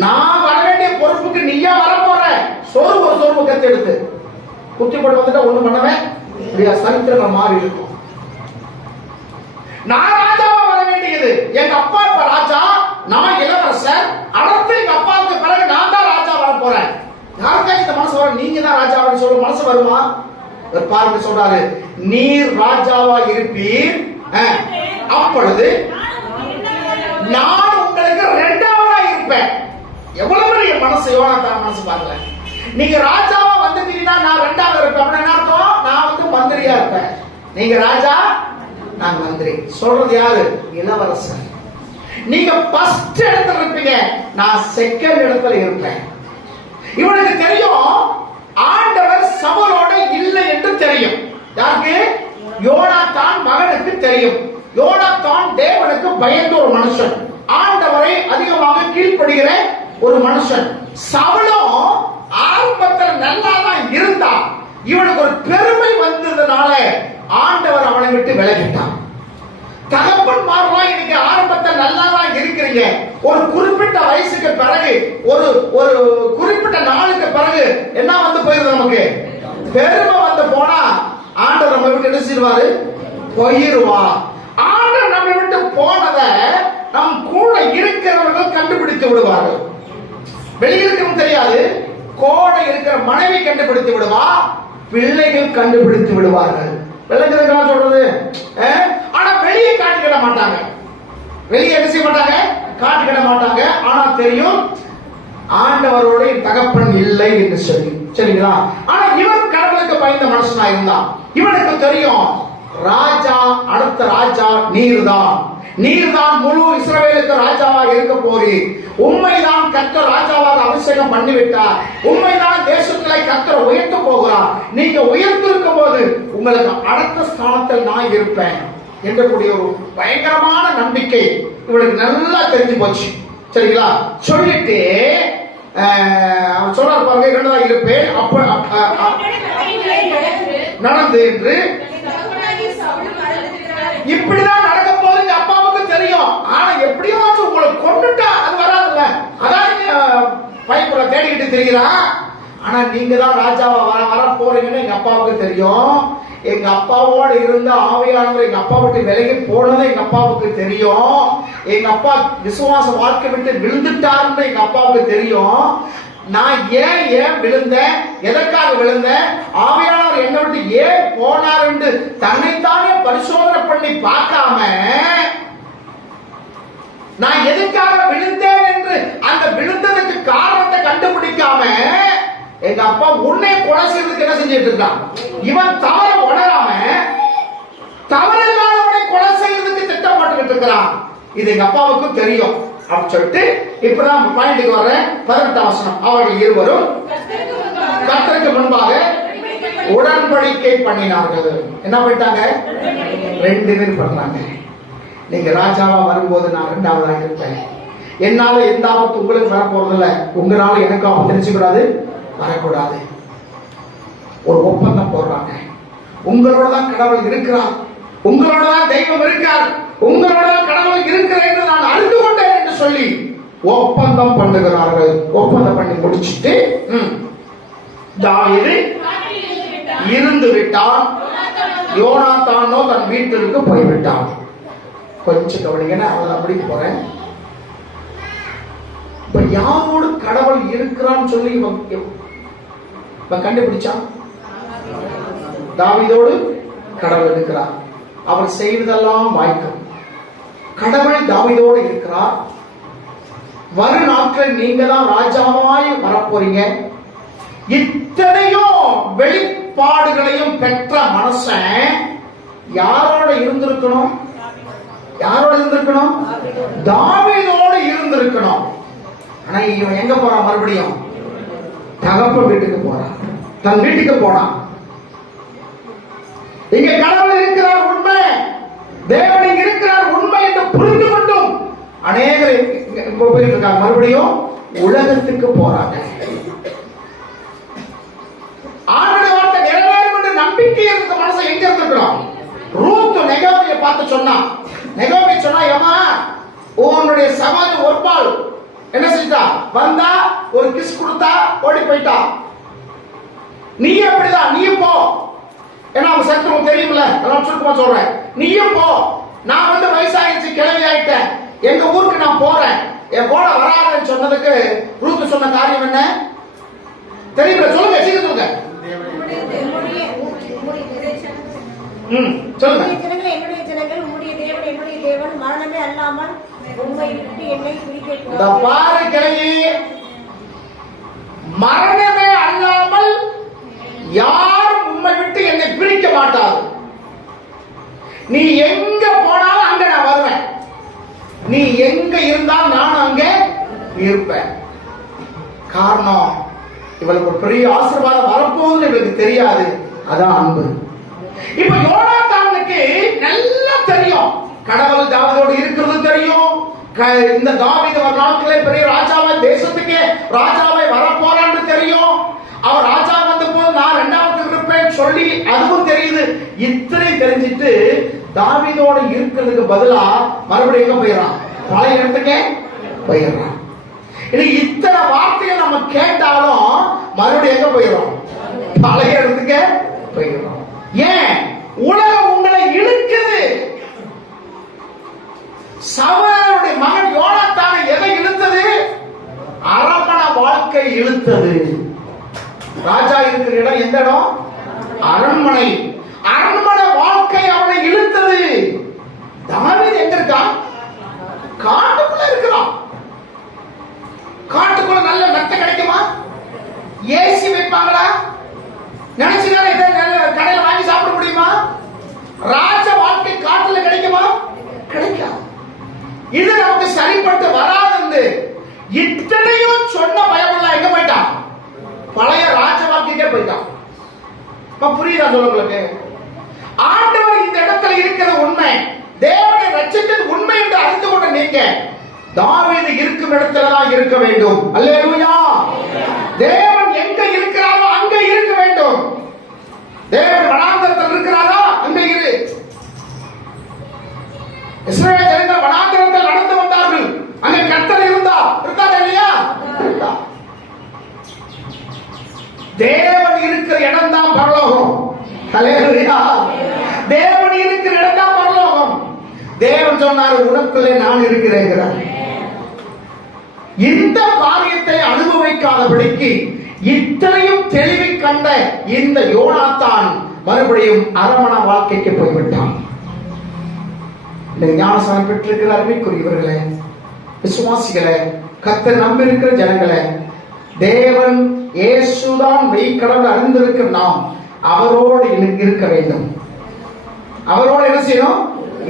நான் வர வேண்டிய பொறுப்புக்கு நீயா வர போற. சோறு கத்து எடுத்து குத்தி போட்டு வந்துட்டா ஒண்ணு பண்ணவே சரித்திரங்கள் மாறி இருக்கும். நான் ராஜாவா வர வேண்டியது. எங்க அப்பா இப்ப ராஜா, நான் இளவரசர். அடுத்து எங்க அப்பாவுக்கு பிறகு நான் தான் ராஜா வர போறேன். யாருக்காச்சும் இந்த மனசு வர, நீங்க தான் ராஜாவான்னு சொல்ற மனசு வருமா? பாருங்க, சொல்றாரு, நீர் ராஜாவா இருப்பீர். அப்பொழுது நான் உங்களுக்கு 2ஆவதா இருப்பேன். எவ்வளவு பெரிய மனசு யோனாதான் மனசு பாருங்க. நீங்க ராஜாவா வந்துட்டீங்கன்னா நான் 2ஆவது இருப்பேன். அப்படின்னா அர்த்தம் நான் வந்து மந்திரியா இருப்பேன். நீங்க ராஜா, நான் மந்திரி. சொல்றது யாரு? இளவரசன். நீங்க ஃபர்ஸ்ட் இடத்துல இருப்பீங்க, நான் செகண்ட் இடத்துல இருப்பேன். இவனுக்கு தெரியும் ஆண்டவர் சவுலோட இல்லை என்று தெரியும். யாருக்கு? யோனாதான் மகனுக்கு தெரியும். யோனாதான் தேவனுக்கு பயந்த ஒரு மனுஷன், ஆண்டவரை அதிகமாக கீழ்ப்படுகிற ஒரு மனுஷன். சவுலும் ஆரம்பத்தில் நல்லா தான் இருந்தா, இவனுக்கு ஒரு பெருமை வந்ததுனால ஆண்டவர் அவனை விட்டு விலகிட்டான். தகப்பன் மாறலாம். இன்னைக்கு ஆரம்பத்தில் நல்லா தான் இருக்கிறீங்க, ஒரு குறிப்பிட்ட வயசுக்கு பிறகு, ஒரு குறிப்பிட்ட நாளுக்கு பிறகு என்ன வந்து போயிருது? நமக்கு பெருமை வந்து போனா ஆண்டவர் நம்ம விட்டு என்ன செய்வாரு? போயிருவா. ஆண்டவர் நம்ம விட்டு போனதை நம் கூட இருக்கிறவர்கள் கண்டுபிடித்து விடுவார்கள். வெளியிருக்கவும் தெரியாது. கூட இருக்கிற மனைவி கண்டுபிடித்து விடுவா, பிள்ளைகள் கண்டுபிடித்து விடுவார்கள். விளங்குறதுக்கா சொல்றது? ஆனா வெளியே காட்டிக்கிட மாட்டாங்க. வெளியே என்ன செய்ய மாட்டாங்க? காட்டிக்கிட மாட்டாங்க. ஆனா தெரியும் ஆண்டவரோட தகப்பன் இல்லை என்று சொல்லி. சரிங்களா? ஆனா இவன் கடவுளுக்கு பயந்த மனுஷனா இருந்தான். இவனுக்கு தெரியும் ராஜா, அடுத்த ராஜா நீர்தான். நீர்தான் முழு இஸ்ரவேலுக்கு ராஜாவா இருக்க போறீர். உண்மைதான் கர்த்தர் ராஜாவாக அபிஷேகம் பண்ணிவிட்டார். உண்மைதான் தேசத்திலே கர்த்தர் உயர்த்த போகிறார். நீங்க உயர்த்திருக்கும் போது உங்களுக்கு அடுத்த ஸ்தானத்தில் நான் இருப்பேன் என்ற கூடிய ஒரு பயங்கரமான நம்பிக்கை இவளுக்கு நல்லா தெரிஞ்சு போச்சு. சரிங்களா? சொல்லிட்டு சொல்றாரு பாருங்க, 2ஆவதா இருப்பேன் அப்ப நடந்து என்று இப்படிதான் நடக்க போகுது. அப்பாவுக்கு தெரியும். ஆனா எப்படியாச்சும் உங்களை கொண்டுட்டா அது வராதுல்ல. அதான் பைப்புல தேடிக்கிட்டு தெரிகிறான். ஆனா நீங்க தான் ராஜாவா வர போறீங்கன்னு எங்க அப்பாவுக்கு தெரியும். எங்க அப்பாவோட இருந்த ஆவியானவர் எங்க அப்பா விட்டு விலகி போனது எங்க அப்பாவுக்கு தெரியும். எங்க அப்பா விசுவாச வாழ்க்கை விட்டு விழுந்துட்டாருன்னு எங்க அப்பாவுக்கு தெரியும். நான் ஏன் விழுந்தேன், எதற்காக விழுந்தேன், ஆவியானவர் என்னை விட்டு ஏன் போனார் என்று தன்னைத்தானே பரிசோதனை பண்ணி பார்க்காம, நான் எதுக்காக விழுந்தேன் என்று அந்த விழுந்ததுக்கு காரணத்தை கண்டுபிடிக்காம எங்க அப்பா உன்னை கொலை செய்யறதுக்கு என்ன செஞ்சிட்டு இருக்கான்? இவன் தவற உணராம தவறில்லாதவனை கொலை செய்யறதுக்கு திட்டம் போட்டுக்கிட்டு இருக்கிறான். இது எங்க அப்பாவுக்கு தெரியும். அப்படி சொல்லிட்டு இப்பதான் பாயிண்ட்டுக்கு வர 18ஆம் வசனம். அவர்கள் இருவரும் கர்த்தருக்கு முன்பாக உடன்படிக்கை பண்ணினார்கள். என்ன பண்ணிட்டாங்க? 2 பேர் பண்றாங்க. நீங்க ராஜாவா வரும்போது நான் 2ஆவதாக இருப்பேன். என்னால எந்த ஆபத்து உங்களுக்கு வர போறதில்ல. உங்களால எனக்கு ஆபத்து தெரிஞ்சுக்கூடாது, வரக்கூடாது. ஒரு ஒப்பந்தம் போடுறாங்க. உங்களோட தான் கடவுள் இருக்கிறார், உங்களோட தான் தெய்வம் இருக்கார், உங்களோட தான் கடவுள் இருக்கிறார் என்று நான் அறிந்து கொண்டேன் என்று சொல்லி ஒப்பந்தம் பண்ணுகிறார்கள். ஒப்பந்தம் பண்ணி முடிச்சுட்டு தாவீது இருந்து விட்டான். யோனாத்தானோ தன் வீட்டிற்கு போய்விட்டான். கொஞ்சம் கவனிங்க, அவன் அப்படி போறேன். இப்ப யாரோடு கடவுள் இருக்கிறான்னு சொல்லி இவன் கண்டுபிடிச்சான். தாவீதோடு கடவுள் இருக்கிறார். அவர் செய்வதெல்லாம் வாய்க்கும். கடவுள் தாவீதோடு இருக்கிறார். வரும் நாட்களில் நீங்க தான் ராஜாவாய் வரப்போறீங்க. இத்தனையும் வெளிப்பாடுகளையும் பெற்ற மனுஷன் யாரோட இருந்திருக்கணும்? யாரோட இருந்திருக்கணும்? தாவீதோடு இருந்திருக்கணும். ஆனா இவன் எங்க போறான்? மறுபடியும் தகப்பன் வீட்டுக்கு போறான், தன் வீட்டுக்கு போனான். இங்க கடவுள் இருக்கிறார் உண்மை, தேவன் இங்க இருக்கிறார் உண்மை என்று புரிந்து கொண்டும் அநேகர் போயிட்டு இருக்காங்க. மறுபடியும் உலகத்துக்கு போறாங்க. ஆண்டவருடைய வார்த்தை நிறைவேறும் என்று நம்பிக்கை இருந்த மனசை எங்க இருந்திருக்கிறோம்? ரூத் நெகோமியை பார்த்து சொன்னா, நெகோமி சொன்னா, ஏமா உன்னுடைய சகோதரி ஒருபால் என்ன செஞ்சா? வந்தா ஒரு கிஸ் கொடுத்தா ஓடி போயிட்டா. நீ அப்படிதான், நீயும் போ. ஏன்னா அவங்க சத்துருவும் தெரியுமில்ல, அதெல்லாம் சுருக்கமா சொல்றேன். நீயும் போ, நான் வந்து வயசாகிடுச்சு, கிளவி ஆயிட்டேன், எங்க ஊருக்கு நான் போறேன், என் கூட வராதுன்னு சொன்னதுக்கு ரூத் சொன்ன காரியம் என்ன தெரியுமில்ல? சொல்லுங்க, சீக்கிரம் சொல்லுங்க. சொல்லுங்க. என்னுடைய ஜனங்கள் உம்முடைய தேவன் என்னுடைய தேவன், மரணமே அல்லாமல் உம்மை விட்டு என்னை பிரிக்க. பாரு கிளவி, மரணமே அல்லாமல் யாரும் உம்மை விட்டு என்னை பிரிக்க மாட்டார். நீ எங்க போனாலும் அங்க நான் வருவேன், நீ எங்க இருந்தால் நான் அங்க இருப்பேன். காரணம், இவளுக்கு ஒரு பெரிய ஆசீர்வாதம் வரப்போகுதுன்னு இவளுக்கு தெரியாது. அதான் அன்பு. இப்ப யோனாத்தானுக்கு நல்லா தெரியும் கடவுள் தாவீதோடு இருக்கிறது தெரியும். இந்த தாவீது ஒரு நாட்களே பெரிய ராஜாவாய் தேசத்துக்கே ராஜாவாய் வரப்போறான்னு தெரியும். அவர் ராஜா வந்த போது நான் இரண்டாவது இருப்பேன் சொல்லி அதுவும் தெரியுது. இத்தனை தெரிஞ்சிட்டு தாவீதோடு இருக்கிறதுக்கு பதிலா மறுபடியும் எங்க போயிடறான்? பழைய இடத்துக்கே போயிடறான். இத்தனை வார்த்தையை நம்ம கேட்டாலும் மறுபடியும் எங்க போயிடறோம்? பழைய இடத்துக்கே போயிடறோம். ஏன்? உலகம் உங்களை இழுக்குது. சவுலுடைய மகன் யோனாத்தானை எதை இழுத்தது? அரண்மனை வாழ்க்கை இழுத்தது. ராஜா இருக்கிற இடம் எந்த இடம்? அரண்மனை. அரண்மனை வாழ்க்கை அவனை இழுத்தது. தாவீது எங்க இருக்கான்? காட்டுக்குள்ள இருக்கிறான். காட்டுக்குள்ள நல்ல மெத்த கிடைக்குமா? ஏசி வைப்பாங்களா? நினைச்சுதானே கடையில வாங்கி சாப்பிட முடியுமா? ராஜ வாழ்க்கை காட்டுல கிடைக்குமா? கிடைக்காது. இது நமக்கு சரிப்பட்டு வராது. இத்தனையும் சொன்ன பயமுள்ள எங்க போயிட்டான்? பழைய ராஜ வாழ்க்கைக்கே போயிட்டான். புரியுதா சொல்லுங்களுக்கு? ஆண்டவர் இந்த இடத்துல இருக்கிற உண்மை, தேவனை ரட்சித்தது உண்மை என்று அறிந்து கொண்ட நீங்க தாவீது இருக்கும் இடத்துலதான் இருக்க வேண்டும். அல்லேலூயா. தேவன் எங்க இருக்கிறாரோ அங்க இருக்க வேண்டும். தேவன் வனாந்தரத்தில் இருக்கிறாரா? அங்க இரு. இஸ்ரவேல் ஜனங்கள் வனாந்தரத்தில் நடந்து வந்தார்கள். அங்க கர்த்தர் இருந்தார் இல்லையா? தேவன் இருக்கிற இடம் தான் பரலோகம். அல்லேலூயா. தேவன் இருக்கிற இடம் தான் பரலோகம். தேவன் சொன்னார், உனக்குள்ளே நான் இருக்கிறேன். இந்த காரியத்தை அனுபவிக்காதபடிக்கு இத்தனையும் தெளிவை கண்ட இந்த யோனாத்தான் மறுபடியும் அரண்மனை வாழ்க்கைக்கு போய்விட்டான். ஞானஸ்நானம் பெற்றிருக்கிற அருமைக்குரியவர்களே, விசுவாசிகளே, கர்த்தர் நம்பி இருக்கிற ஜனங்களே, தேவன் இயேசுதான் மெய்க்கடவுள் அறிந்திருக்கிற நாம் அவரோடு இருக்க வேண்டும். அவரோடு என்ன செய்யணும்?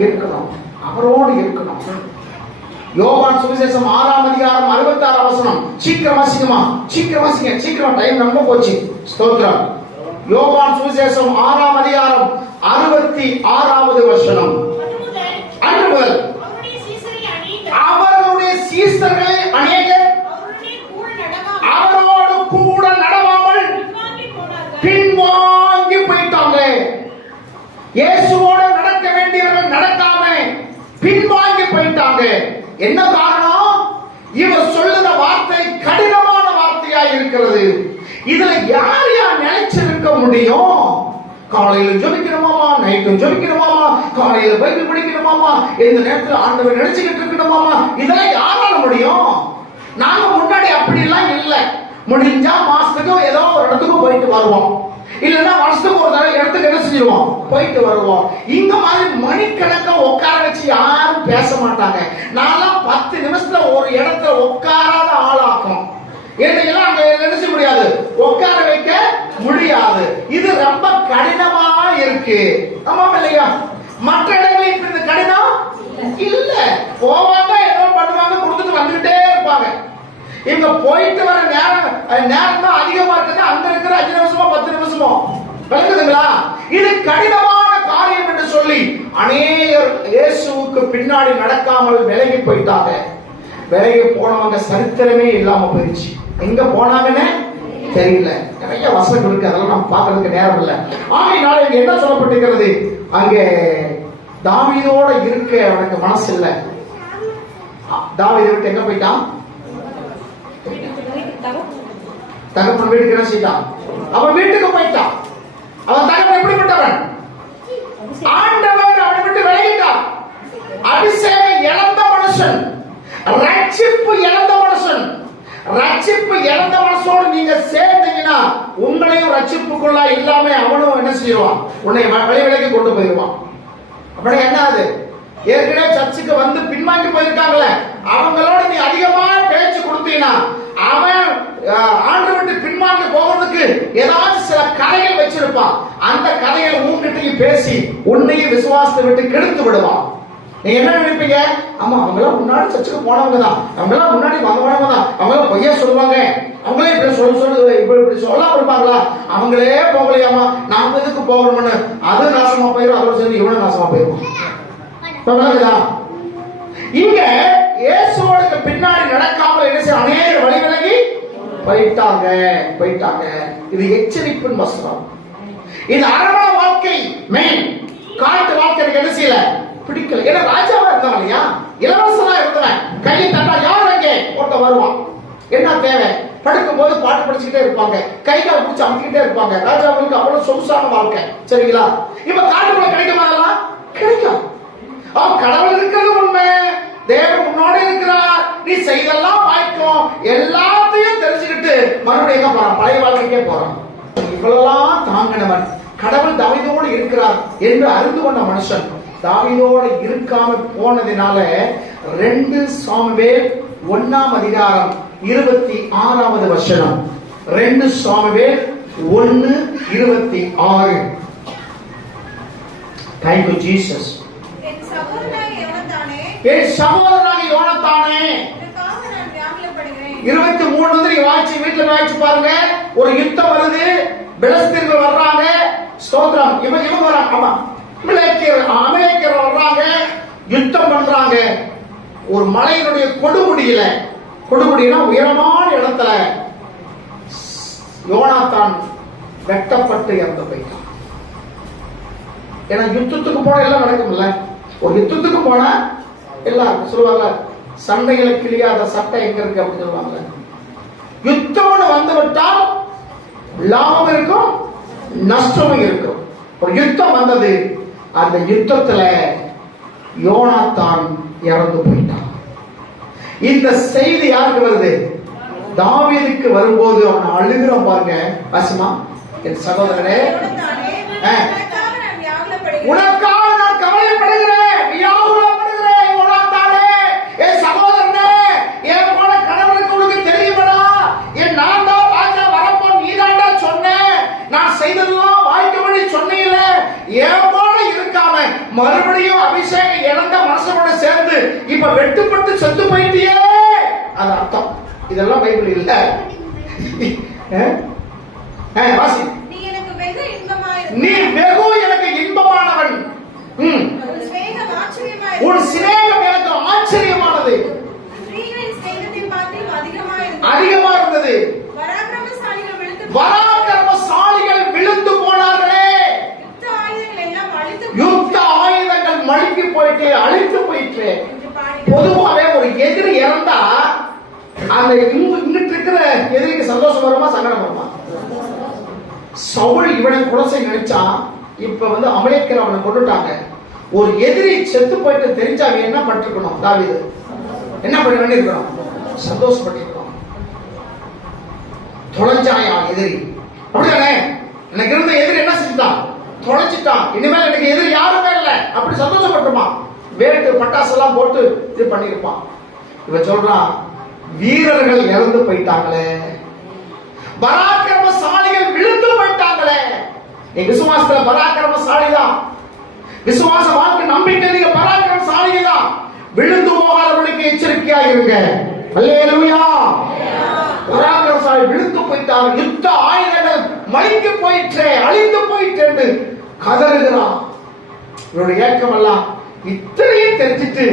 இருக்கணும். அவரோடு இருக்கணும். யோவான் சுவிசேஷம் 6ஆம் அதிகாரம் 66 வசனம். சீக்கிரம் வாசிக்குமா? சீக்கிரம் வாசிங்க. சீக்கிரம், டைம் ரொம்ப போச்சு. ஸ்தோத்திரம். யோவான் சுவிசேஷம் 6ஆம் அதிகாரம் 66வது வசனம். அன்று முதல் அவருடைய சீசர்கள் அநேகர் அவரோடு கூட நடவாமல் பின்வாங்கி போயிட்டாங்க. இயேசுவோடு நடக்க வேண்டியவர்கள் நடக்காம பின்வாங்கி போயிட்டாங்க. என்ன காரணம்? இவர் சொல்லுற வார்த்தை கடினமான வார்த்தையா இருக்கிறது. இதுல யார் யார் நினைச்சிருக்க முடியும்? காலையில ஜெபிக்கணுமாமா, நைட்டும் ஜெபிக்கணுமாமா, காலையில பைபிள் படிக்கணுமாமா, இந்த நேரத்தில் ஆண்டவர் நினைச்சுக்கிட்டு இருக்கணுமாமா, இதெல்லாம் யாரால முடியும்? நாங்க முன்னாடி அப்படி எல்லாம் இல்லை. முடிஞ்சா மாசத்துக்கு ஏதோ ஒரு இடத்துக்கு போயிட்டு வருவோம். இல்லன்னா வருஷத்துக்கு ஒரு தடவை இடத்துக்கு என்ன செஞ்சிருவோம், போயிட்டு வருவோம். இங்க மாதிரி மணிக்கணக்கா உட்கார வச்சு யாரும் பேச மாட்டாங்க. நான்லாம் 10 நிமிஷத்துல ஒரு இடத்துல உட்காராத ஆளாக்கும். என்னைக்கெல்லாம் அங்க என்ன செய்ய முடியாது, உட்கார வைக்க முடியாது. இது ரொம்ப கடினமா இருக்கு. ஆமா இல்லையா? மற்ற இடங்களில் இப்ப இந்த கடினம் இல்ல. போவாங்க, ஏதோ பண்ணுவாங்க, கொடுத்துட்டு வந்துகிட்டே இருப்பாங்க. இங்க போயிட்டு வர நேரம் தான் அதிகமா இருக்குது. அங்க இருக்கிற 5 நிமிஷமோ 10 நிமிஷமோ விளக்குதுங்களா? இது கடினமான காரியம் என்று சொல்லி அநேகர் இயேசுவுக்கு பின்னாடி நடக்காமல் விலகி போயிட்டாங்க. விலகி போனவங்க சரித்திரமே இல்லாம போயிடுச்சு. எங்க போனாங்கன்னு தெரியல. நிறைய வசனங்கள் இருக்கு, அதெல்லாம் நம்ம பார்க்கறதுக்கு நேரம் இல்லை. ஆகையினால இங்க என்ன சொல்லப்பட்டிருக்கிறது, அங்கே தாவீதோட இருக்க அவனுக்கு மனசு இல்லை. தாவீதை விட்டு எங்க போயிட்டான், தகப்பன் வீட்டுக்கு என்ன செய்தான், அவன் வீட்டுக்கு போயிட்டான். அவன் தகப்பன் எப்படிப்பட்டவன், ஆண்டவர் அவனை விட்டு விலகிட்டான். அபிஷேகம் இழந்த மனுஷன், ரட்சிப்பு இழந்த மனுஷன். ரட்சிப்பு இழந்த மனசோடு நீங்க சேர்ந்தீங்கன்னா உங்களையும் ரட்சிப்புக்குள்ள இல்லாம அவனும் என்ன செய்வான், உன்னை விலகி கொண்டு போயிடுவான். அப்படி என்ன அது, ஏற்கனவே சர்ச்சுக்கு வந்து பின்வாங்கி போயிருக்காங்களே அவங்களோட நீ அதிகமான பேச்சு கொடுத்தீங்கன்னா அவன் ஆண்டு விட்டு பின்வாங்கி போகிறதுக்கு ஏதாச்சும் சில கதைகள் வச்சிருப்பான். அந்த கதைகள் உங்ககிட்ட பேசி உன்னையும் விசுவாசத்தை விட்டு கெடுத்து விடுவான். நீங்க என்ன நினைப்பீங்க, ஆமா அவங்களாம் முன்னாடி சர்ச்சுக்கு போனவங்க தான், அவங்களாம் முன்னாடி வந்தவங்க தான், அவங்களாம் பொய்யா சொல்லுவாங்க, அவங்களே இப்படி சொல்லாம இருப்பாங்களா, அவங்களே போகலையாமா, நாம எதுக்கு போகணும்னு அது நாசமா போயிடும். அதோட சேர்ந்து இவனும் நாசமா போயிடும். இங்க இயேசுவோட பின்னாடி நடக்காமல் என்ன செய்ய அநேக வழி விலகி போயிட்டாங்க. இது எச்சரிப்பின் வசனம். இது அரவணை வாழ்க்கை, மெயின் காட்டு வாழ்க்கை எனக்கு என்ன செய்யல, பிடிக்கல. ஏன்னா ராஜாவா இருந்தவன் இல்லையா, இளவரசனா இருந்தவன், கையை தட்டா யார் அங்கே ஒருத்த வருவான். என்ன தேவை, படுக்கும் போது பாட்டு படிச்சுக்கிட்டே இருப்பாங்க, கை கால் பிடிச்சு அமைக்கிட்டே இருப்பாங்க. ராஜாவுக்கு அவ்வளவு சொகுசான வாழ்க்கை. சரிங்களா? இப்ப காட்டுக்குள்ள கிடைக்குமா, கிடைக்கும். அவன் கடவுள் இருக்கிறது உண்மை, தேவன் உன்னோட இருக்கிறார், நீ செய்தெல்லாம் வாய்க்கும், எல்லாத்தையும் தெரிஞ்சுக்கிட்டு மறுபடியும் எங்க போறான், பழைய வாழ்க்கைக்கே போறான். இவ்வளவு தாங்கினவன் கடவுள் தாவீதோடு இருக்கிறார் என்று அறிந்து கொண்ட மனுஷன் தாவீதோடு இருக்காம போனதினால 2 சாமுவேல் 1ஆம் அதிகாரம் 26வது வசனம். 2 சாமுவேல் 1:26. Thank you Jesus. என் சகோதரனாக யோனத்தானே 23 வாய்ச்சி வீட்டுல வாய்ச்சி பாருங்க. ஒரு யுத்தம் வருது, பெலிஸ்தர்கள் வர்றாங்க, ஸ்தோத்திரம். இவங்க வராங்க, ஆமா அமலேக்கியர் வர்றாங்க, யுத்தம் பண்றாங்க. ஒரு மலையினுடைய கொடுமுடியில உயரமான இடத்துல யோனாத்தான் வெட்டப்பட்டு இறந்து போயிட்டான். ஏன்னா யுத்தத்துக்கு போன எல்லாம் நடக்கும்ல, ஒரு யுத்தத்துக்கு போனா எல்லாம் சொல்லுவாங்க, சண்டைகளை கிளியாத சட்டை எங்க இருக்கு அப்படின்னு சொல்லுவாங்க. யுத்தம் வந்து விட்டால் லாபம் இருக்கும், நஷ்டமும் இருக்கும். ஒரு யுத்தம் வந்தது, அந்த யுத்தத்துல யோனாத்தான் இறந்து போயிட்டான். இந்த செய்தி யாருக்கு வருது, தாவீதுக்கு வரும்போது அவன் அழுகிறான் பாருங்க. வசமா, என் சகோதரனே உனக்காக நான் கவலைப்படுகிறேன், வியாகுலப்படுகிறேன். யோனாத்தானே, என் சகோதரனே, என் போல கணவனுக்கு உனக்கு தெரியுமடா, என் நான் தான் ராஜா வரப்போ நீதாண்டா சொன்ன, நான் செய்ததெல்லாம் வாய்க்கபடி சொன்னீங்கள, என் போல இருக்காம மறுபடியும் அபிஷேகம் இழந்த மனசோட சேர்ந்து இப்ப வெட்டுப்பட்டு செத்து போயிட்டியே. அது அர்த்தம். இதெல்லாம் பைபிள் இல்ல. வாசி, நீ வெகு எனக்கு இன்பமானவன், உன் சிநேகம் எனக்கு ஆச்சரியமானது, அதிகமா இருந்தது. பராக்கிரமசாலிகள் விழுந்து போனார்களே, யுத்த ஆயுதங்கள் மழுங்கி போயிட்டு அழித்து போயிட்டு. பொதுவாகவே ஒரு எதிரி இறந்தா அந்த இங்கிட்டு இருக்கிற எதிரிக்கு சந்தோஷம் வருமா, சங்கடம் வருமா? சவுல் இவனை கொலை செய்ய நினைச்சா, இப்ப அமலேக்கியர் அவனை கொண்டுட்டாங்க. ஒரு எதிரி செத்து போயிட்டு தெரிஞ்சா என்ன பண்ணிருக்கணும், தாவீது என்ன பண்ணி இருக்கணும், சந்தோஷப்பட்டிருக்கணும். தொலைஞ்சாயா எதிரி, அப்படிதானே? எனக்கு இருந்த எதிரி என்ன செஞ்சுட்டான்? தொலைச்சிட்டான். இனிமேல் எனக்கு எதிரி யாருமே இல்லை அப்படி சந்தோஷப்பட்டுருப்பான். வேட்டு பட்டாசு எல்லாம் போட்டு இது பண்ணிருப்பான். இவன் சொல்றான், வீரர்கள் இறந்து போயிட்டாங்களே, பராக்கிரமசாலிகள் விழுந்து போயிட்டாங்களே. நீ விசுவாசத்துல பராக்கிரமசாலி தான், விசுவாச வாழ்க்கை நம்பிக்கை நீங்க பராக்கிரமசாலி தான். விழுந்து போகாதவர்களுக்கு எச்சரிக்கையா இருங்க. அல்லேலூயா. பராக்கிரமசாலி விழுந்து போயிட்டாங்க, யுத்த ஆயுதங்கள் மலிந்து போயிற்றே, அழிந்து போயிட்டு கதறுகிறான். இவருடைய ஏக்கம் எல்லாம் இத்தனையும் தெரிஞ்சிட்டு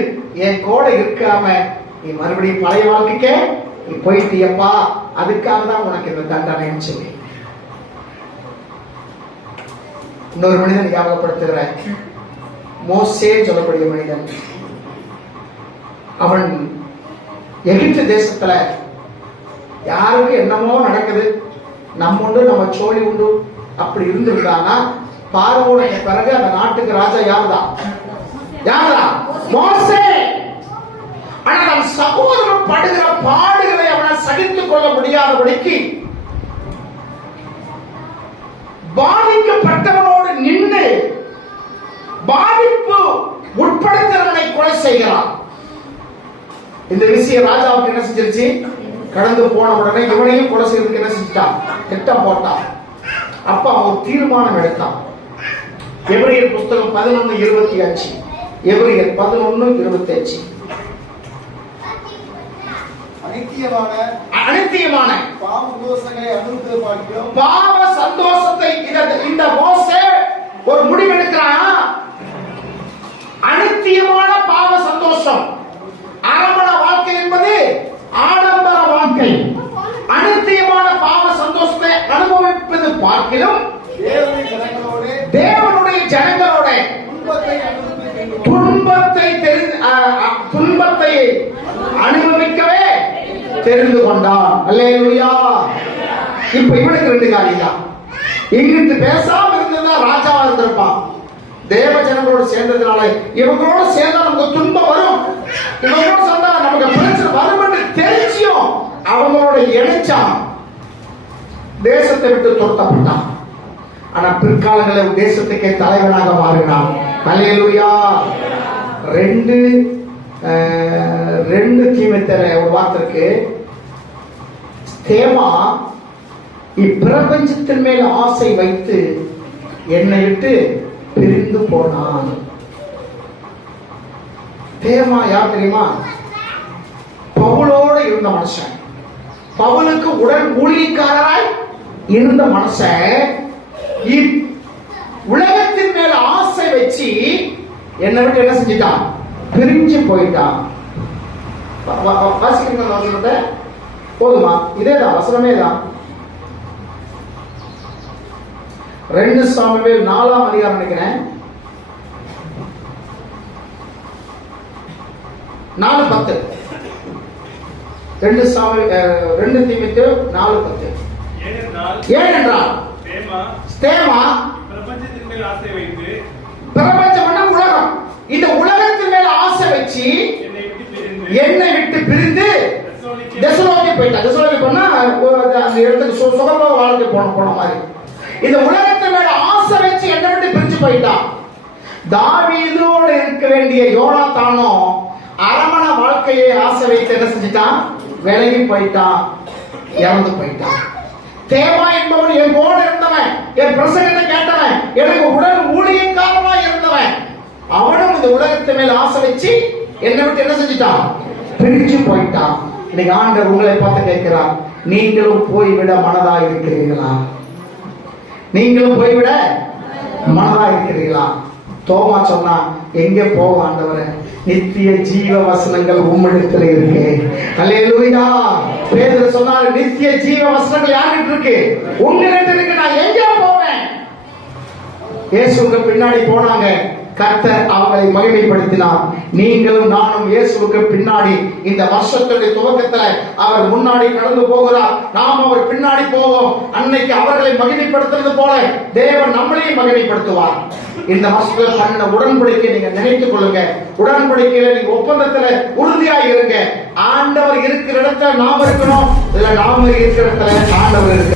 என் கூட இருக்காம நீ மறுபடியும் பழைய வாழ்க்கைக்கே நீ போயிட்டியப்பா, அதுக்காக தான் உனக்கு இந்த தண்டனைன்னு சொல்லி இன்னொரு மனிதன் ஞாபகப்படுத்துகிறேன். மோசே சொல்லக்கூடிய மனிதன். அவன் எகிப்து தேசத்துல யாருக்கு என்னமோ நடக்குது, நம்ம உண்டு நம்ம சோழி உண்டு அப்படி இருந்திருந்தானா, பார்வோனுக்கு பிறகு அந்த நாட்டுக்கு ராஜா யாருதான்? மோசே. ஆனால் அவன் சகோதரன் படுகிற பாடுகளை அவனால் சகித்துக் கொள்ள முடியாதபடிக்கு பாதிக்கப்பட்டவனோடு நின்று பாதிப்பு உட்படுத்துறவனை கொலை செய்கிறான். இந்த விஷயம் ராஜாவுக்கு என்ன செஞ்சிருச்சு? கடந்து போன உடனே இவனையும் கொலை செய்யறதுக்கு என்ன செஞ்சுட்டான்? திட்டம் போட்டான். அப்ப அவன் தீர்மானம் எடுத்தான். எபிரேயர் புஸ்தகம் 11:25. எபிரேயர் 11:25. அனித்தியமான பாவ சந்தோஷத்தை இந்த மோசே ஒரு முடிவெடுக்கிறான். அனித்தியமான பாவ சந்தோஷம். அரமண வாழ்க்கை என்பது ஆடம்பர வாழ்க்கை. அனித்தியமான பாவ சந்தோஷத்தை அனுபவிப்பது பார்க்கிலும் தேவனுடைய ஜனங்களோட துன்பத்தை அனுபவிக்கவே தெரிந்து கொண்டான். அல்லேலூயா. இப்ப இவனுக்கு 2 காரியம் தான். இங்கிட்டு பேசாம இருந்ததா ராஜாவா இருந்திருப்பான். தேவ ஜனங்களோடு சேர்ந்ததுனால இவங்களோட சேர்ந்தா நமக்கு துன்பம் வரும், இவங்களோட சேர்ந்தா நமக்கு பிரச்சனை வரும் என்று தெரிஞ்சியும் அவங்களோட இணைச்சான். தேசத்தை விட்டு துரத்தப்பட்டான். ஆனா பிற்காலங்களில் தேசத்துக்கே தலைவனாக மாறினான். அல்லேலூயா. 2 தீமோத்தேயுல ஒரு வார்த்தை இருக்கு. தேமா இப்பிரபஞ்சத்தின் மேல் ஆசை வைத்து என்னை விட்டு பிரிந்து போனான். தேமா யார் தெரியுமா? பவுலோடு இருந்த மனுஷன், பவுலுக்கு உடன் ஊழியக்காரராய் இருந்த மனுஷன் உலகத்தின் மேல ஆசை வச்சு என்னை விட்டு என்ன செஞ்சிட்டான்? பிரிஞ்சு போயிட்டான். வாசிக்கிறீங்க போதுமா? இதேதான் வசனமே தான். 2 சாமுவேல் 4ஆம் அதிகாரம் நினைக்கிறேன், 4:10. 2 தீமோத்தேயு 4:10. ஏனென்றால் ஸ்தேமா பிரபஞ்சம் உலகம், இந்த உலகத்தின் மேல ஆசை வச்சு என்னை விட்டு பிரிந்து தெசலோனிக்கே போயிட்டான். தெசலோனிக்கே போனா அந்த இடத்துக்கு சுகமா வாழ்க்கை போன மாதிரி. இந்த உலகத்தின் மேல ஆசை வச்சு என்னை விட்டு பிரிஞ்சு போயிட்டான். தாவீதோடு இருக்க வேண்டிய யோனாத்தானும் அரமண வாழ்க்கையை ஆசை வைத்து என்ன செஞ்சிட்டான்? விலகி போயிட்டான், இறந்து போயிட்டான். தேவா என்பவன் என் கூட இருந்தவன், என் பிரசங்கத்தை கேட்டவன், எனக்கு உடன் ஊழியக்காரனா இருந்தவன், அவனும் இந்த உலகத்து மேல் ஆசை வச்சு என்னை விட்டு என்ன செஞ்சிட்டான்? பிரிஞ்சு போயிட்டான். இன்னைக்கு ஆண்டவர் உங்களை பார்த்து கேட்கிறார், நீங்களும் போய்விட மனதா இருக்கிறீர்களா? நீங்களும் போய்விட மனதா இருக்கிறீர்களா? தோமா சொன்னா, எங்க போக ஆண்டவரே, நித்திய ஜீவ வசனங்கள் உம்மிடத்தில் இருக்கு. அல்லேலூயா. பேதுரு சொன்னாரு, நித்திய ஜீவ வசனங்கள் யார்கிட்ட இருக்கு? உன்னிடத்தில் இருக்கு. நான் எங்க போவேன்? இயேசுவுக்கு பின்னாடி போனாங்க, கர்த்தர் அவங்களை மகிமைப்படுத்தினார். நீங்களும் நானும் இயேசுவுக்கு பின்னாடி இந்த வருஷத்துடைய துவக்கத்துல அவர் முன்னாடி கடந்து போகிறார், நாம் அவர் பின்னாடி போவோம். அன்னைக்கு அவர்களை மகிமைப்படுத்துறது போல தேவன் நம்மளையும் மகிமைப்படுத்துவார். இந்த வருஷத்துல பண்ண உடன்படிக்கை நீங்க நினைத்துக் கொள்ளுங்க. உடன்படிக்கையில நீங்க ஒப்பந்தத்துல உறுதியாக இருங்க. ஆண்டவர் இருக்கிற இடத்துல நாம் இருக்கணும், இல்ல நாம இருக்கிற இடத்துல ஆண்டவர் இருக்கிறார்.